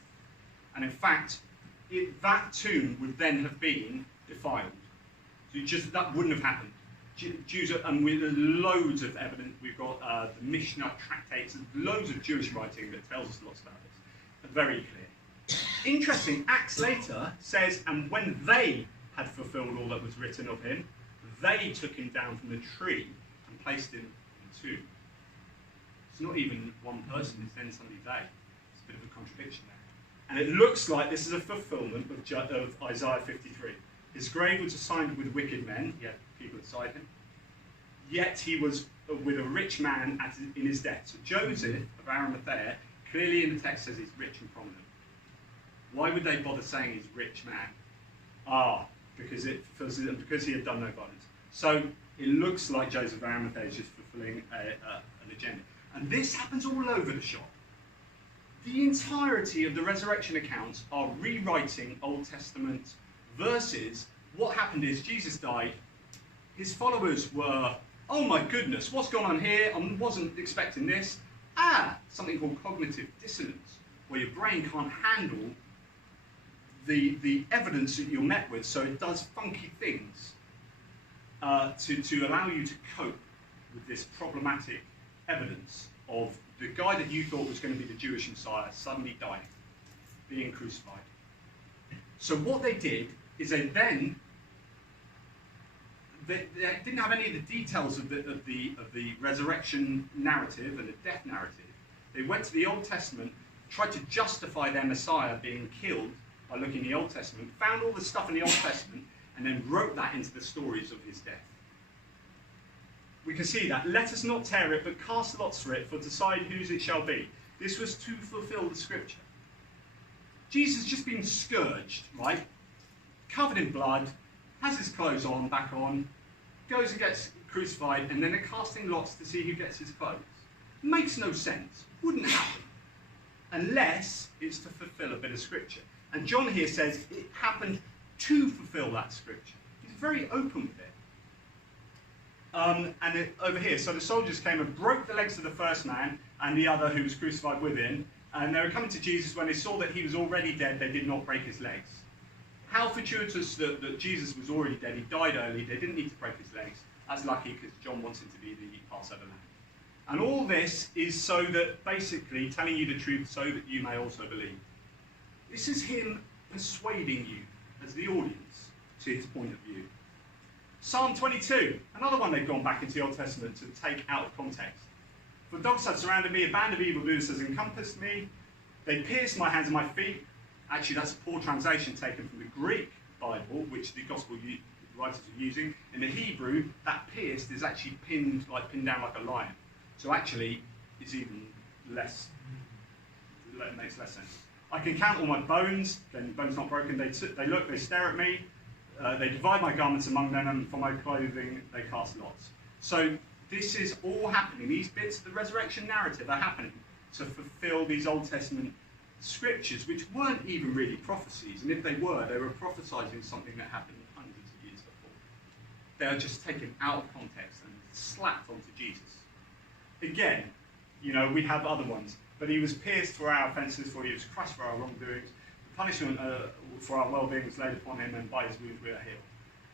And in fact, that tomb would then have been defiled. So that wouldn't have happened. Jews, and with loads of evidence, we've got the Mishnah tractates, and loads of Jewish writing that tells us lots about this. Very clear. Interesting, Acts later says, and when they had fulfilled all that was written of him, they took him down from the tree and placed him in the tomb. It's not even one person, it's then somebody they. It's a bit of a contradiction there. And it looks like this is a fulfillment of Isaiah 53. His grave was assigned with wicked men, he had people beside him, yet he was with a rich man in his death. So Joseph of Arimathea, clearly in the text says he's rich and prominent. Why would they bother saying he's a rich man? Because he had done no violence. So it looks like Joseph of Arimathea is just fulfilling an agenda. And this happens all over the shop. The entirety of the resurrection accounts are rewriting Old Testament verses. What happened is Jesus died. His followers were oh my goodness, what's gone on here? I wasn't expecting this. Something called cognitive dissonance, where your brain can't handle the evidence that you're met with, so it does funky things to allow you to cope with this problematic evidence of the guy that you thought was going to be the Jewish Messiah suddenly dying, being crucified. So what they did is they didn't have any of the details of the resurrection narrative and the death narrative. They went to the Old Testament, tried to justify their Messiah being killed by looking in the Old Testament, found all the stuff in the Old Testament, and then wrote that into the stories of his death. We can see that. Let us not tear it, but cast lots for it, for decide whose it shall be. This was to fulfill the scripture. Jesus has just been scourged, right? Covered in blood, has his clothes on, back on, goes and gets crucified, and then they're casting lots to see who gets his clothes. Makes no sense. Wouldn't happen. Unless it's to fulfill a bit of scripture. And John here says it happened to fulfill that scripture. He's very open with it. Over here, so the soldiers came and broke the legs of the first man and the other who was crucified with him, and they were coming to Jesus. When they saw that he was already dead, they did not break his legs. How fortuitous that Jesus was already dead. He died early. They didn't need to break his legs. That's lucky, because John wants him to be the Passover lamb. And all this is so that, basically, telling you the truth so that you may also believe. This is him persuading you, as the audience, to his point of view. Psalm 22, another one they've gone back into the Old Testament to take out of context. For dogs have surrounded me, a band of evildoers has encompassed me. They pierced my hands and my feet. Actually, that's a poor translation taken from the Greek Bible, which the Gospel writers are using. In the Hebrew, that pierced is actually pinned down like a lion. So actually, it's even less, it makes less sense. I can count all my bones, then bones not broken. They look, they stare at me. They divide my garments among them, and for my clothing they cast lots. So this is all happening. These bits of the resurrection narrative are happening to fulfill these Old Testament scriptures, which weren't even really prophecies. And if they were prophesying something that happened hundreds of years before. They are just taken out of context and slapped onto Jesus. Again, we have other ones. But he was pierced for our offences, for he was crushed for our wrongdoings. The punishment for our well-being was laid upon him, and by his wounds we are healed.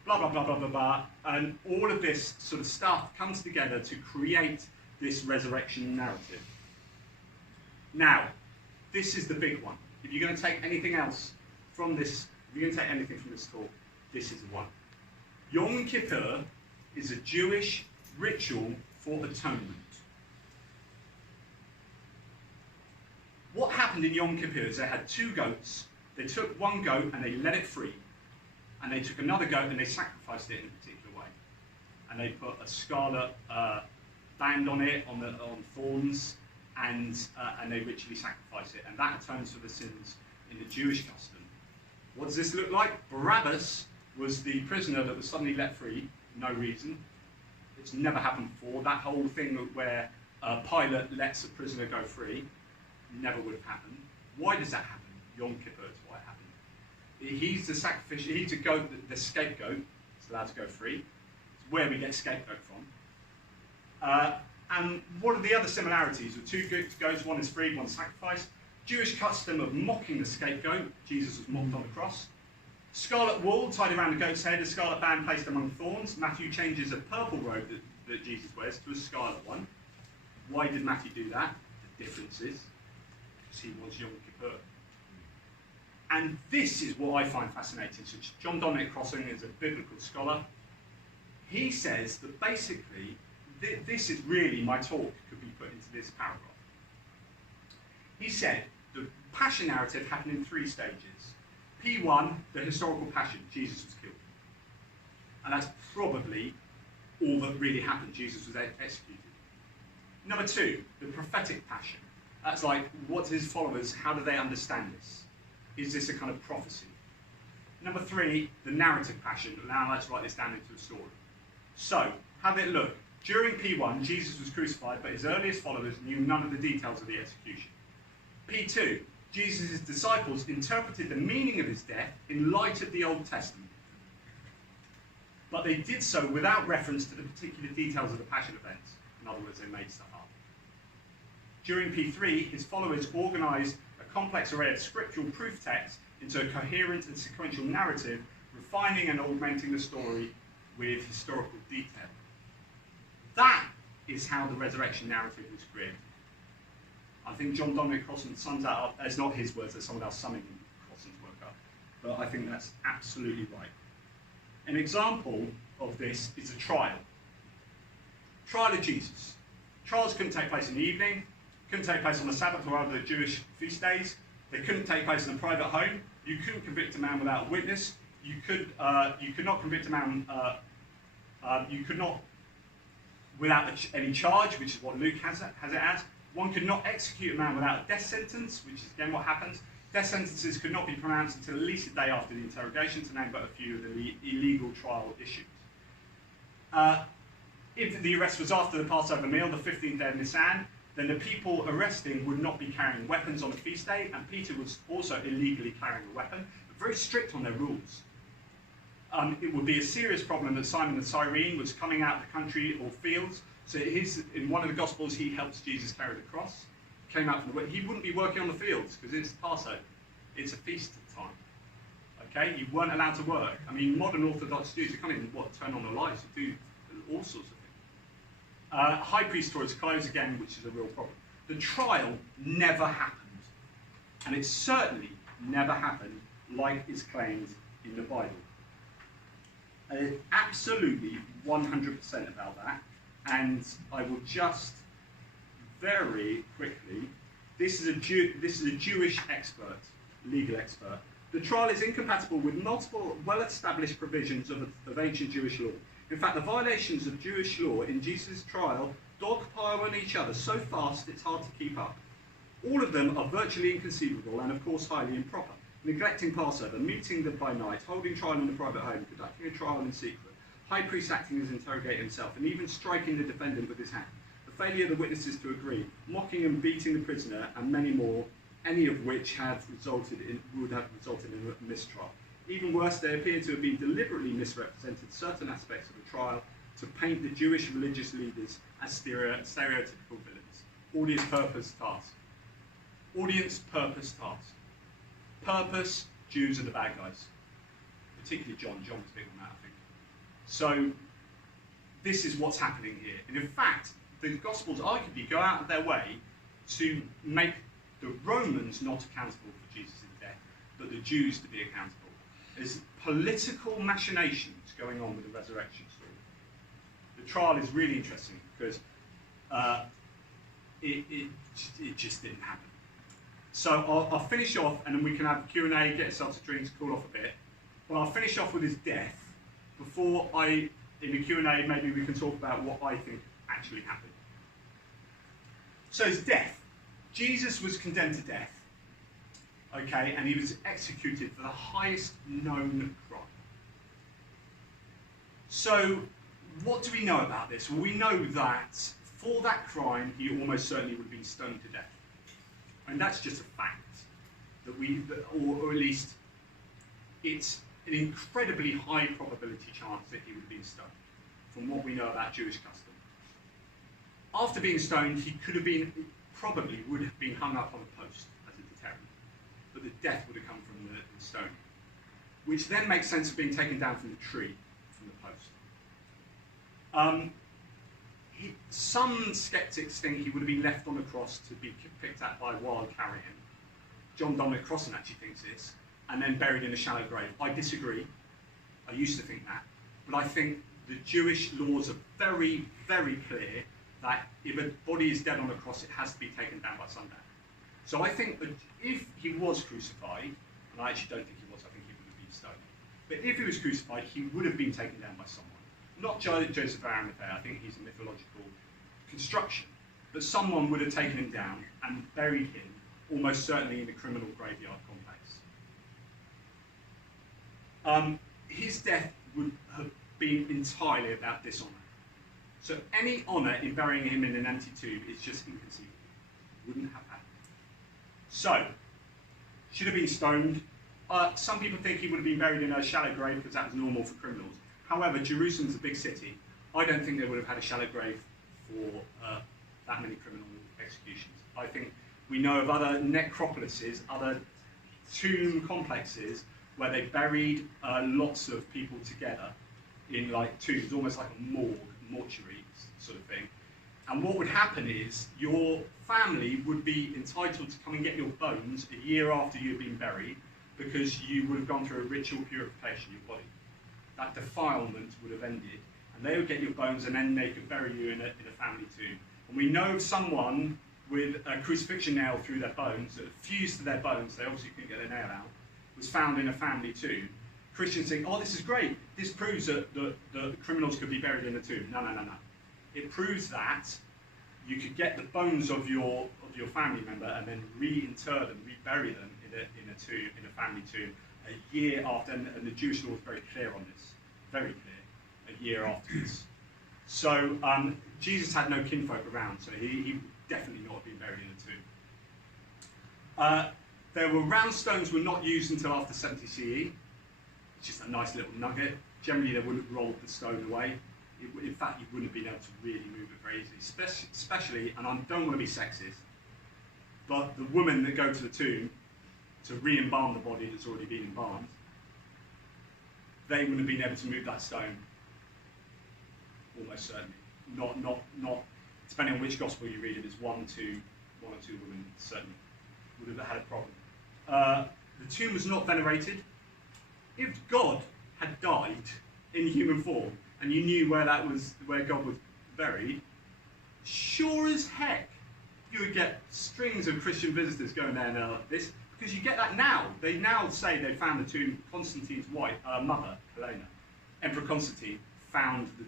Blah, blah, blah, blah, blah, blah. And all of this sort of stuff comes together to create this resurrection narrative. Now, this is the big one. If you're going to take anything else from this, if you're going to take anything from this talk, this is the one. Yom Kippur is a Jewish ritual for atonement. What happened in Yom Kippur is they had two goats. They took one goat and they let it free. And they took another goat and they sacrificed it in a particular way. And they put a scarlet band on it, on thorns, and they ritually sacrifice it. And that atones for the sins in the Jewish custom. What does this look like? Barabbas was the prisoner that was suddenly let free, no reason. It's never happened before. That whole thing where Pilate lets a prisoner go free never would have happened. Why does that happen? Yom Kippur is why it happened. He's the sacrificial, he's the goat, the scapegoat. It's allowed to go free. It's where we get scapegoat from. And what are the other similarities? With two goats, one is free, one sacrificed. Jewish custom of mocking the scapegoat. Jesus was mocked on the cross. Scarlet wool tied around the goat's head, a scarlet band placed among thorns. Matthew changes a purple robe that Jesus wears to a scarlet one. Why did Matthew do that? The difference is he was Yom Kippur. And this is what I find fascinating. So John Dominic Crossing is a biblical scholar. He says that basically, this is really my talk could be put into this paragraph. He said the passion narrative happened in 3 stages. P1, the historical passion, Jesus was killed. And that's probably all that really happened. Jesus was executed. Number 2, the prophetic passion. That's like, what's his followers, how do they understand this? Is this a kind of prophecy? Number 3, the narrative passion. Now let's write this down into a story. So, how did it look? During P1, Jesus was crucified, but his earliest followers knew none of the details of the execution. P2, Jesus' disciples interpreted the meaning of his death in light of the Old Testament. but they did so without reference to the particular details of the Passion events. In other words, they made stuff up. During P3, his followers organised a complex array of scriptural proof texts into a coherent and sequential narrative, refining and augmenting the story with historical detail. That is how the resurrection narrative was created. I think John Dominic Crossan sums that up. It's not his words, there's someone else summing Crossan's work up. But I think that's absolutely right. An example of this is a trial. Trial of Jesus. Trials couldn't take place in the evening, couldn't take place on the Sabbath or other Jewish feast days. They couldn't take place in a private home. You couldn't convict a man without a witness. You could not convict a man. You could not without any charge, which is what Luke has it as. One could not execute a man without a death sentence, which is again what happens. Death sentences could not be pronounced until at least a day after the interrogation, to name but a few of the illegal trial issues. If the arrest was after the Passover meal, the 15th day of Nisan, then the people arresting would not be carrying weapons on a feast day, and Peter was also illegally carrying a weapon, but very strict on their rules. It would be a serious problem that Simon the Cyrene was coming out of the country or fields. So in one of the Gospels, he helps Jesus carry the cross. Came out from the he wouldn't be working on the fields because it's Passover. It's a feast time. Okay, you weren't allowed to work. I mean, modern Orthodox Jews are coming and turn on the lights and do all sorts of things. High priest towards clothes again, which is a real problem. The trial never happened, and it certainly never happened like is claimed in the Bible. Absolutely 100% about that, and I will just very quickly. This is a Jewish expert, legal expert. The trial is incompatible with multiple well-established provisions of ancient Jewish law. In fact, the violations of Jewish law in Jesus' trial dogpile on each other so fast it's hard to keep up. All of them are virtually inconceivable and, of course, highly improper. Neglecting Passover, meeting them by night, holding trial in a private home, conducting a trial in secret, high priest acting as interrogator himself, and even striking the defendant with his hand. The failure of the witnesses to agree, mocking and beating the prisoner, and many more, any of which would have resulted in a mistrial. Even worse, they appear to have been deliberately misrepresented certain aspects of the trial to paint the Jewish religious leaders as stereotypical villains. Audience purpose task. Audience purpose task. Purpose, Jews are the bad guys. Particularly John. John was big on that, I think. So, this is what's happening here. And in fact, the Gospels arguably go out of their way to make the Romans not accountable for Jesus' death, but the Jews to be accountable. There's political machinations going on with the resurrection story. The trial is really interesting because it just didn't happen. So I'll finish off, and then we can have Q&A, get yourselves a drink, cool off a bit. But I'll finish off with his death. Before in the Q&A, maybe we can talk about what I think actually happened. So his death. Jesus was condemned to death, okay, and he was executed for the highest known crime. So what do we know about this? Well, we know that for that crime, he almost certainly would have been stoned to death. And that's just a fact, or at least it's an incredibly high probability chance that he would have been stoned, from what we know about Jewish custom. After being stoned, he probably would have been hung up on a post as a deterrent, but the death would have come from the stone, which then makes sense of being taken down from the tree, from the post. Some skeptics think he would have been left on the cross to be picked at by wild carrion. John Dominic Crossan actually thinks this, and then buried in a shallow grave. I disagree. I used to think that. But I think the Jewish laws are very, very clear that if a body is dead on a cross, it has to be taken down by sundown. So I think that if he was crucified, and I actually don't think he was, I think he would have been stoned. But if he was crucified, he would have been taken down by someone. Not Joseph of Arimathea, I think he's a mythological construction. But someone would have taken him down and buried him, almost certainly in the criminal graveyard complex. His death would have been entirely about dishonour. So any honour in burying him in an empty tomb is just inconceivable. Wouldn't have happened. So, should have been stoned. Some people think he would have been buried in a shallow grave because that was normal for criminals. However, Jerusalem's a big city. I don't think they would have had a shallow grave for that many criminal executions. I think we know of other necropolises, other tomb complexes, where they buried lots of people together in like tombs, almost like a mortuary sort of thing. And what would happen is your family would be entitled to come and get your bones a year after you'd been buried, because you would have gone through a ritual purification of your body. That defilement would have ended, and they would get your bones, and then they could bury you in a family tomb. And we know of someone with a crucifixion nail through their bones, that fused to their bones, they obviously couldn't get their nail out, was found in a family tomb. Christians think, oh, this is great. This proves that criminals could be buried in a tomb. No. It proves that you could get the bones of your family member and then reinter them, rebury them in a family tomb a year after. And the Jewish law is very clear on this, very clear. A year afterwards. So Jesus had no kinfolk around, so he definitely not been buried in a tomb. There were round stones were not used until after 70 CE. It's just a nice little nugget. Generally, they wouldn't roll the stone away. In fact, you wouldn't have been able to really move it very easily. Especially, and I don't want to be sexist, but the women that go to the tomb to re-embalm the body that's already been embalmed, they wouldn't have been able to move that stone. Almost certainly. Not. Depending on which gospel you read, it is one or two women certainly would have had a problem. The tomb was not venerated. If God had died in human form, and you knew where God was buried, sure as heck you would get strings of Christian visitors going there now like this, because you get that now. They now say they found the tomb. Constantine's mother, Helena, Emperor Constantine, found the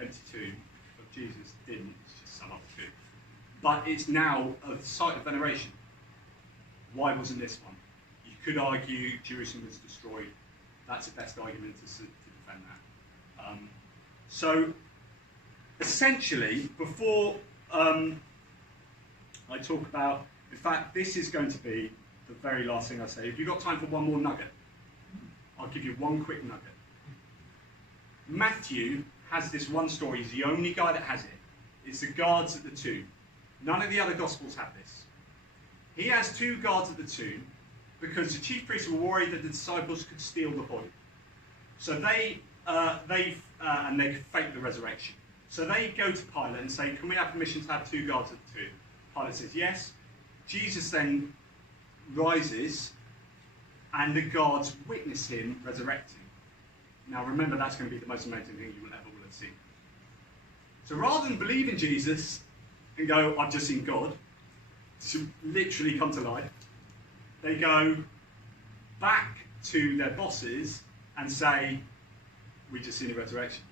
empty tomb of Jesus. Didn't, it's just some other tomb. But it's now a site of veneration. Why wasn't this one? You could argue Jerusalem was destroyed. That's the best argument to defend that. So, essentially, before I talk about, in fact, this is going to be the very last thing I say. If you've got time for one more nugget, I'll give you one quick nugget. Matthew has this one story. He's the only guy that has it. It's the guards at the tomb. None of the other Gospels have this. He has two guards at the tomb because the chief priests were worried that the disciples could steal the body. So they could fake the resurrection. So they go to Pilate and say, can we have permission to have two guards at the tomb? Pilate says yes. Jesus then rises and the guards witness him resurrecting. Now remember, that's going to be the most amazing thing you will ever have seen. So rather than believe in Jesus and go, I've just seen God, to literally come to life, they go back to their bosses and say, we just seen a resurrection.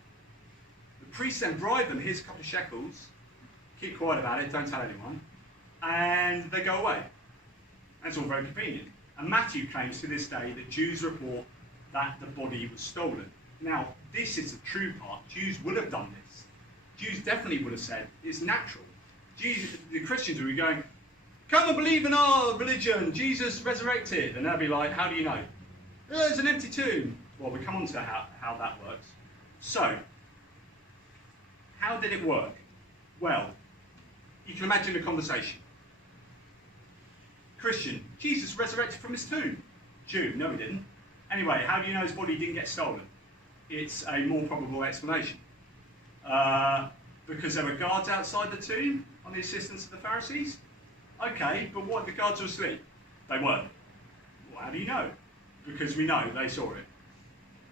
The priests then bribe them, here's a couple of shekels, keep quiet about it, don't tell anyone, and they go away. And it's all very convenient. And Matthew claims to this day that Jews report that the body was stolen. Now, this is the true part. Jews would have done this. Jews definitely would have said, it's natural. The Christians would be going, come and believe in our religion, Jesus resurrected. And they'll be like, how do you know? There's an empty tomb. Well, we come on to how that works. So, how did it work? Well, you can imagine a conversation. Christian, Jesus resurrected from his tomb. Jew, no he didn't. Anyway, how do you know his body didn't get stolen? It's a more probable explanation. Because there were guards outside the tomb on the assistance of the Pharisees? Okay, but what if the guards were asleep? They weren't. Well, how do you know? Because we know they saw it.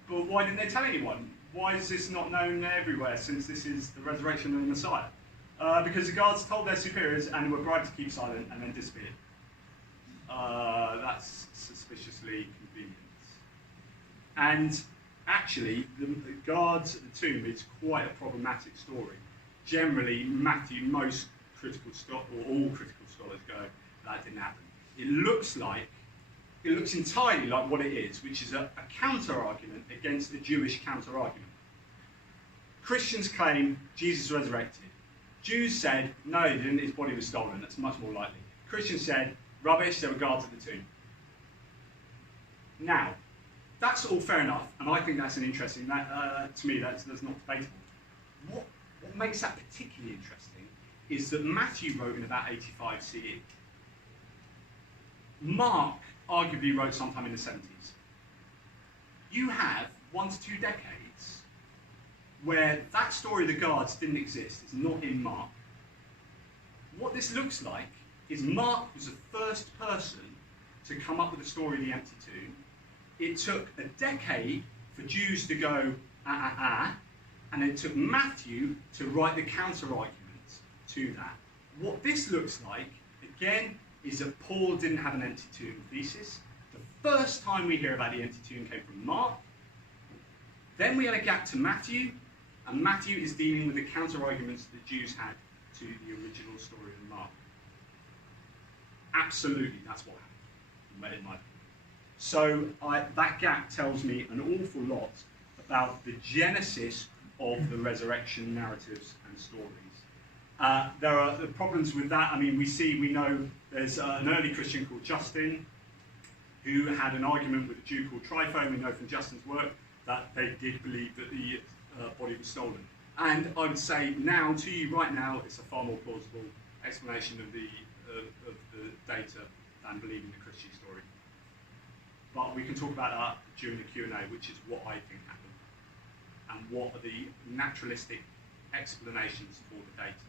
But why didn't they tell anyone? Why is this not known everywhere, since this is the resurrection of the Messiah? Because the guards told their superiors and were bribed to keep silent and then disappeared. That's suspiciously convenient. And actually, the guards at the tomb is quite a problematic story. Generally, Matthew, most critical scholars, or all critical scholars go, that didn't happen. It looks entirely like what it is, which is a counter-argument against a Jewish counter-argument. Christians claim Jesus resurrected. Jews said, no, he didn't, his body was stolen. That's much more likely. Christians said, rubbish, there were guards at the tomb. Now, that's all fair enough, and I think that's an interesting. To me, that's not debatable. What makes that particularly interesting is that Matthew wrote in about 85 CE. Mark arguably wrote sometime in the 70s. You have 1 to 2 decades where that story of the guards didn't exist. It's not in Mark. What this looks like is Mark was the first person to come up with the story of the empty tomb. It took a decade for Jews to go, and it took Matthew to write the counter-argument to that. What this looks like, again, is that Paul didn't have an empty tomb thesis. The first time we hear about the empty tomb came from Mark. Then we had a gap to Matthew, and Matthew is dealing with the counter-arguments that Jews had to the original story of Mark. Absolutely, that's what happened, in my opinion. So that gap tells me an awful lot about the genesis of the resurrection narratives and stories. There are the problems with that. I mean, we know there's an early Christian called Justin who had an argument with a Jew called Tryphon. We know from Justin's work that they did believe that the body was stolen. And I would say now, to you right now, it's a far more plausible explanation of the data than believing the Christian story. But we can talk about that during the Q&A, which is what I think happened, and what are the naturalistic explanations for the data.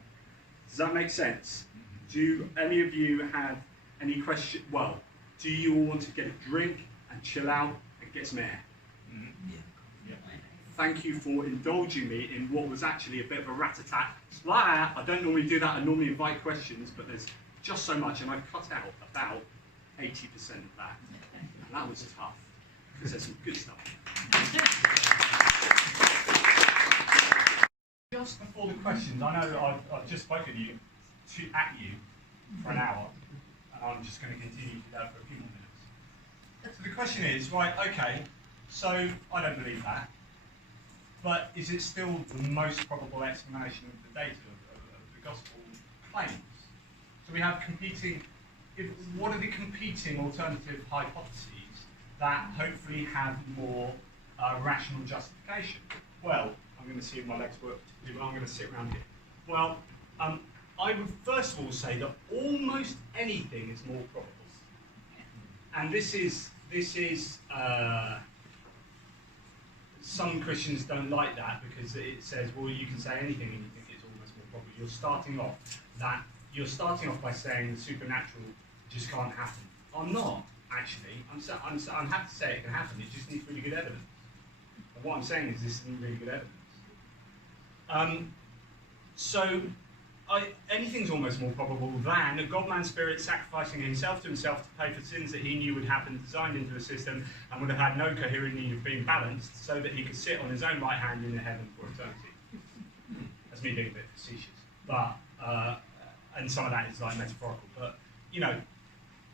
Does that make sense? Do any of you have any question? Well, do you all want to get a drink and chill out and get some air? Yeah. Thank you for indulging me in what was actually a bit of a rat-a-tat. I don't normally do that. I normally invite questions, but there's just so much, and I've cut out about 80% of that. And that was tough, because there's some good stuff. Just before the questions, I know I've just spoken at you for an hour, and I'm just going to continue to do that for a few more minutes. So the question is, right, okay, so I don't believe that, but is it still the most probable explanation of the data of the gospel claims? So we have competing, what are the competing alternative hypotheses that hopefully have more rational justification? Well, I'm going to see if my legs work. I'm going to sit around here. Well, I would first of all say that almost anything is more probable. And this is some Christians don't like that because it says, well, you can say anything and you think it's almost more probable. You're starting off by saying the supernatural just can't happen. I'm not, actually. I'm happy to say it can happen. It just needs really good evidence. And what I'm saying is this isn't really good evidence. Anything's almost more probable than a God-man spirit sacrificing himself to himself to pay for sins that he knew would happen, designed into a system, and would have had no coherent need of being balanced, so that he could sit on his own right hand in the heaven for eternity. That's me being a bit facetious, but and some of that is like metaphorical. But you know,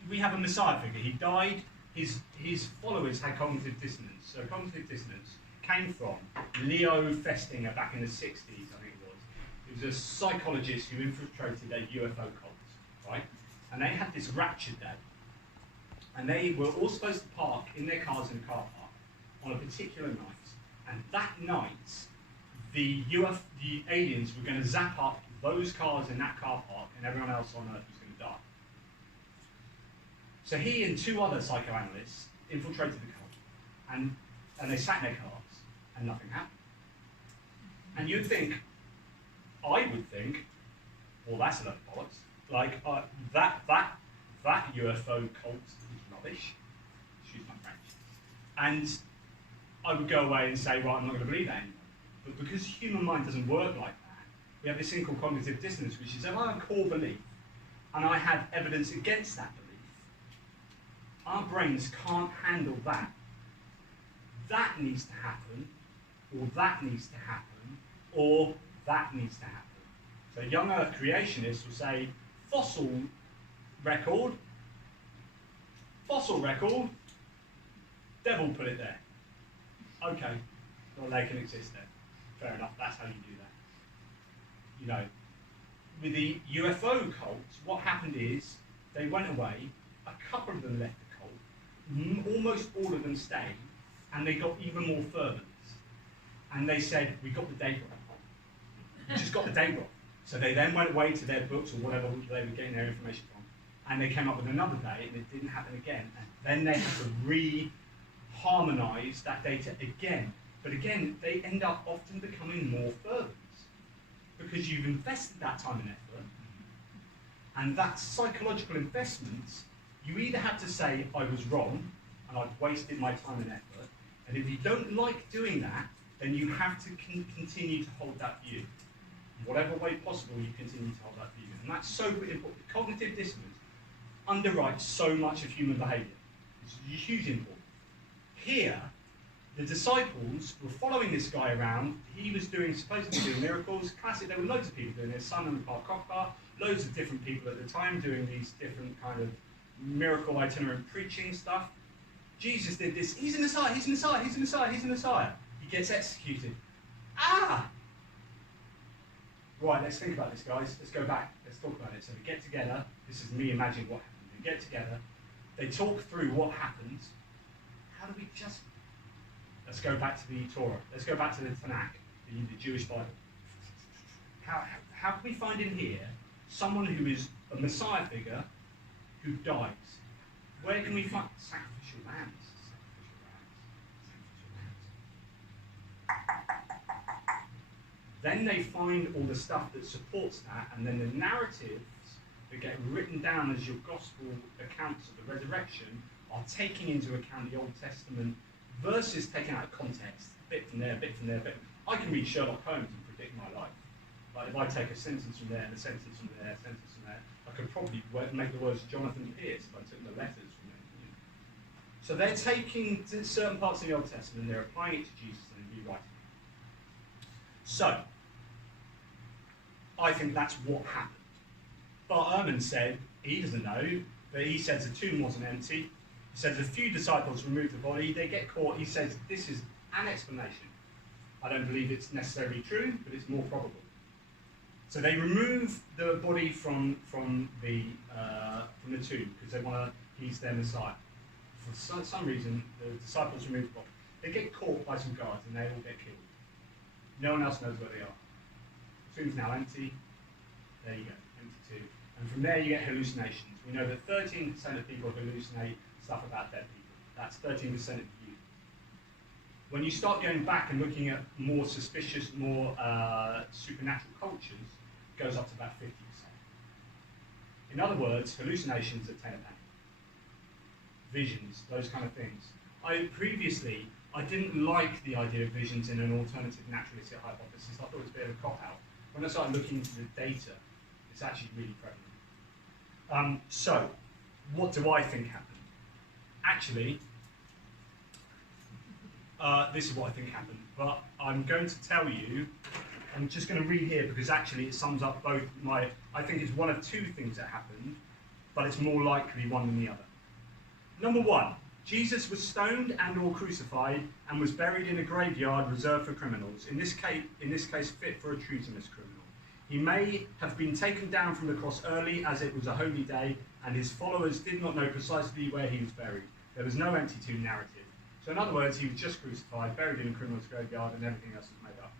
we have a Messiah figure. He died. His followers had cognitive dissonance. So cognitive dissonance came from Leo Festinger back in the 60s, I think it was. He was a psychologist who infiltrated a UFO cult, right? And they had this rapture day. And they were all supposed to park in their cars in a car park on a particular night. And that night, the aliens were going to zap up those cars in that car park, and everyone else on Earth was going to die. So he and 2 other psychoanalysts infiltrated the cult, and they sat in their cars, and nothing happened. And you'd think, I would think, well, that's a load of bollocks. Like, that UFO cult is rubbish. Excuse my French. And I would go away and say, well, I'm not going to believe that anymore. But because the human mind doesn't work like that, we have this thing called cognitive dissonance, which is, if I have a core belief, and I have evidence against that belief, our brains can't handle that. That needs to happen, or that needs to happen, or that needs to happen. So young Earth creationists will say, fossil record, devil put it there. Okay, well, they can exist there. Fair enough, that's how you do that. You know, with the UFO cult, what happened is they went away, a couple of them left the cult, almost all of them stayed, And they got even more fervent. And they said, we got the date wrong. We just got the date wrong. So they then went away to their books or whatever they were getting their information from, and they came up with another date, and it didn't happen again. And then they had to re-harmonise that data again. But again, they end up often becoming more fervent because you've invested that time and effort, and that psychological investment, you either have to say, I was wrong, and I've wasted my time and effort, and if you don't like doing that, then you have to continue to hold that view. In whatever way possible, you continue to hold that view. And that's so important. Cognitive dissonance underwrites so much of human behaviour. It's hugely important. Here, the disciples were following this guy around. He was supposedly doing miracles. Classic, there were loads of people doing this. Simon the Bar, loads of different people at the time doing these different kind of miracle itinerant preaching stuff. Jesus did this. He's the Messiah, he's the Messiah, he's the Messiah, he's the Messiah. He gets executed. Ah! Right, let's think about this, guys. Let's go back. Let's talk about it. So we get together. This is me imagining what happened. We get together. They talk through what happened. How do we just... Let's go back to the Torah. Let's go back to the Tanakh, the Jewish Bible. How can we find in here someone who is a Messiah figure who dies? Where can we find sacrificial lambs? Then they find all the stuff that supports that, and then the narratives that get written down as your gospel accounts of the resurrection are taking into account the Old Testament verses taken out of context, a bit from there, a bit from there, a bit. I can read Sherlock Holmes and predict my life. Like if I take a sentence from there and a sentence from there, a sentence from there, I could probably make the words Jonathan Pierce if I took the letters from there. You know. So they're taking certain parts of the Old Testament, they're applying it to Jesus and rewriting it. So, I think that's what happened. Bart Ehrman said, he doesn't know, but he says the tomb wasn't empty. He says a few disciples removed the body, they get caught. He says this is an explanation. I don't believe it's necessarily true, but it's more probable. So they remove the body from the tomb because they want to, he's their Messiah. For some reason, the disciples remove the body. They get caught by some guards and they all get killed. No one else knows where they are. The tomb's now empty. There you go, empty tomb. And from there you get hallucinations. We know that 13% of people hallucinate stuff about dead people. That's 13% of you. When you start going back and looking at more suspicious, more supernatural cultures, it goes up to about 50%. In other words, hallucinations are 10 a penny. Visions, those kind of things. I didn't like the idea of visions in an alternative naturalistic hypothesis. I thought it was a bit of a cop-out. When I started looking into the data, it's actually really prevalent. So, what do I think happened? Actually, this is what I think happened, but I'm going to tell you, I'm just going to read here because actually it sums up both I think it's one of two things that happened, but it's more likely one than the other. Number one, Jesus was stoned and or crucified and was buried in a graveyard reserved for criminals, in this case fit for a treasonous criminal. He may have been taken down from the cross early as it was a holy day and his followers did not know precisely where he was buried. There was no empty tomb narrative. So in other words, he was just crucified, buried in a criminal's graveyard and everything else was made up.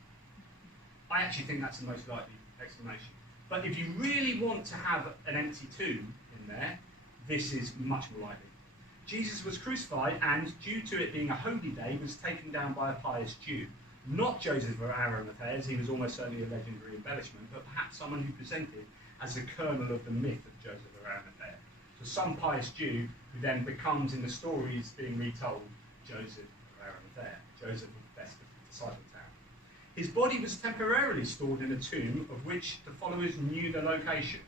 I actually think that's the most likely explanation. But if you really want to have an empty tomb in there, this is much more likely. Jesus was crucified and, due to it being a holy day, was taken down by a pious Jew. Not Joseph of Arimathea, as he was almost certainly a legendary embellishment, but perhaps someone who presented as the kernel of the myth of Joseph of Arimathea. So some pious Jew who then becomes, in the stories being retold, Joseph of Arimathea, Joseph of the best of the disciple town. His body was temporarily stored in a tomb of which the followers knew the location.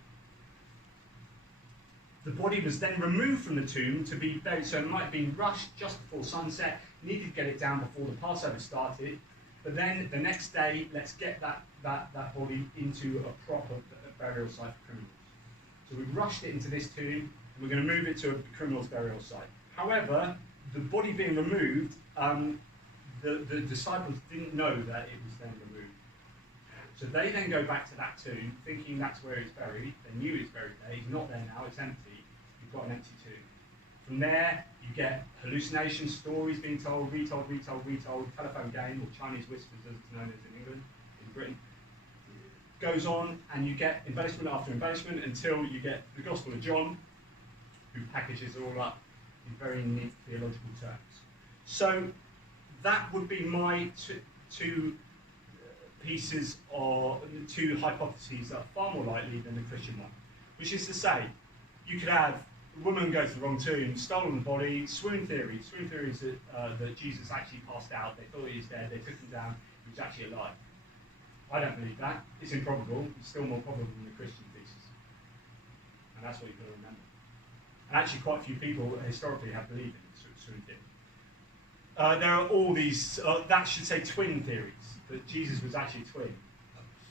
The body was then removed from the tomb to be buried, so it might have been rushed just before sunset, needed to get it down before the Passover started, but then the next day, let's get that body into a proper burial site for criminals. So we rushed it into this tomb, and we're going to move it to a criminal's burial site. However, the body being removed, the disciples didn't know that it was then removed. So they then go back to that tomb, thinking that's where he's buried. They knew he's buried there. He's not there now, it's empty. You've got an empty tomb. From there, you get hallucinations, stories being told, retold, telephone game, or Chinese whispers as it's known as in England, in Britain. Goes on, and you get embellishment after embellishment until you get the Gospel of John, who packages it all up in very neat theological terms. So that would be my two pieces, or two hypotheses that are far more likely than the Christian one. Which is to say, you could have a woman go to the wrong tomb, stolen body, swoon theory. Swoon theory is that Jesus actually passed out, they thought he was dead, they took him down, he was actually alive. I don't believe that. It's improbable. It's still more probable than the Christian thesis. And that's what you've got to remember. And actually quite a few people historically have believed in swoon theory. There are all these, that should say twin theories, that Jesus was actually twin.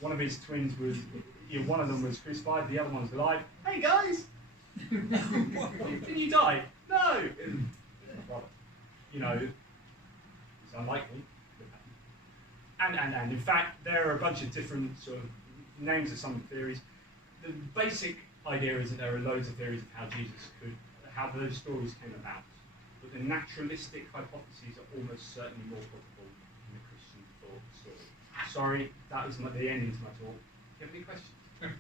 One of his twins was, one of them was crucified, the other one's alive. Hey guys! Didn't you die? No! It's my brother. It's unlikely. And in fact, there are a bunch of different sort of names of some of the theories. The basic idea is that there are loads of theories of how those stories came about. But the naturalistic hypotheses are almost certainly more probable in the Christian thought story. Sorry, that was the ending to my talk. Do you have any questions? That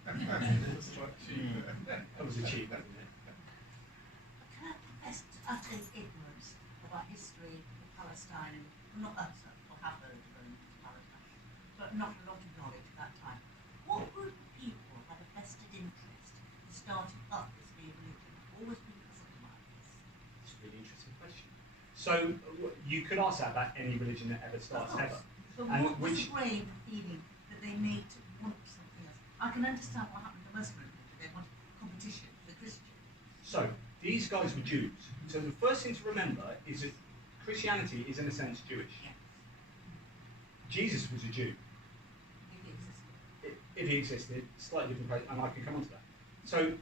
was a cheap, wasn't it? Can I confess to utter ignorance about history of Palestine, and not utter, or have heard from Palestine, but not a lot of knowledge at that time. What group of people had a vested interest in starting up this new religion? Always been something like this. It's a really interesting question. So you could ask that about any religion that ever starts ever. So And what was the brain feeling that they made to want something else? I can understand what happened to Muslim people. They wanted competition with the Christians. So these guys were Jews. So the first thing to remember is that Christianity is in a sense Jewish. Yeah. Jesus was a Jew. If it existed. If he existed, slightly different place, and I can come on to that. So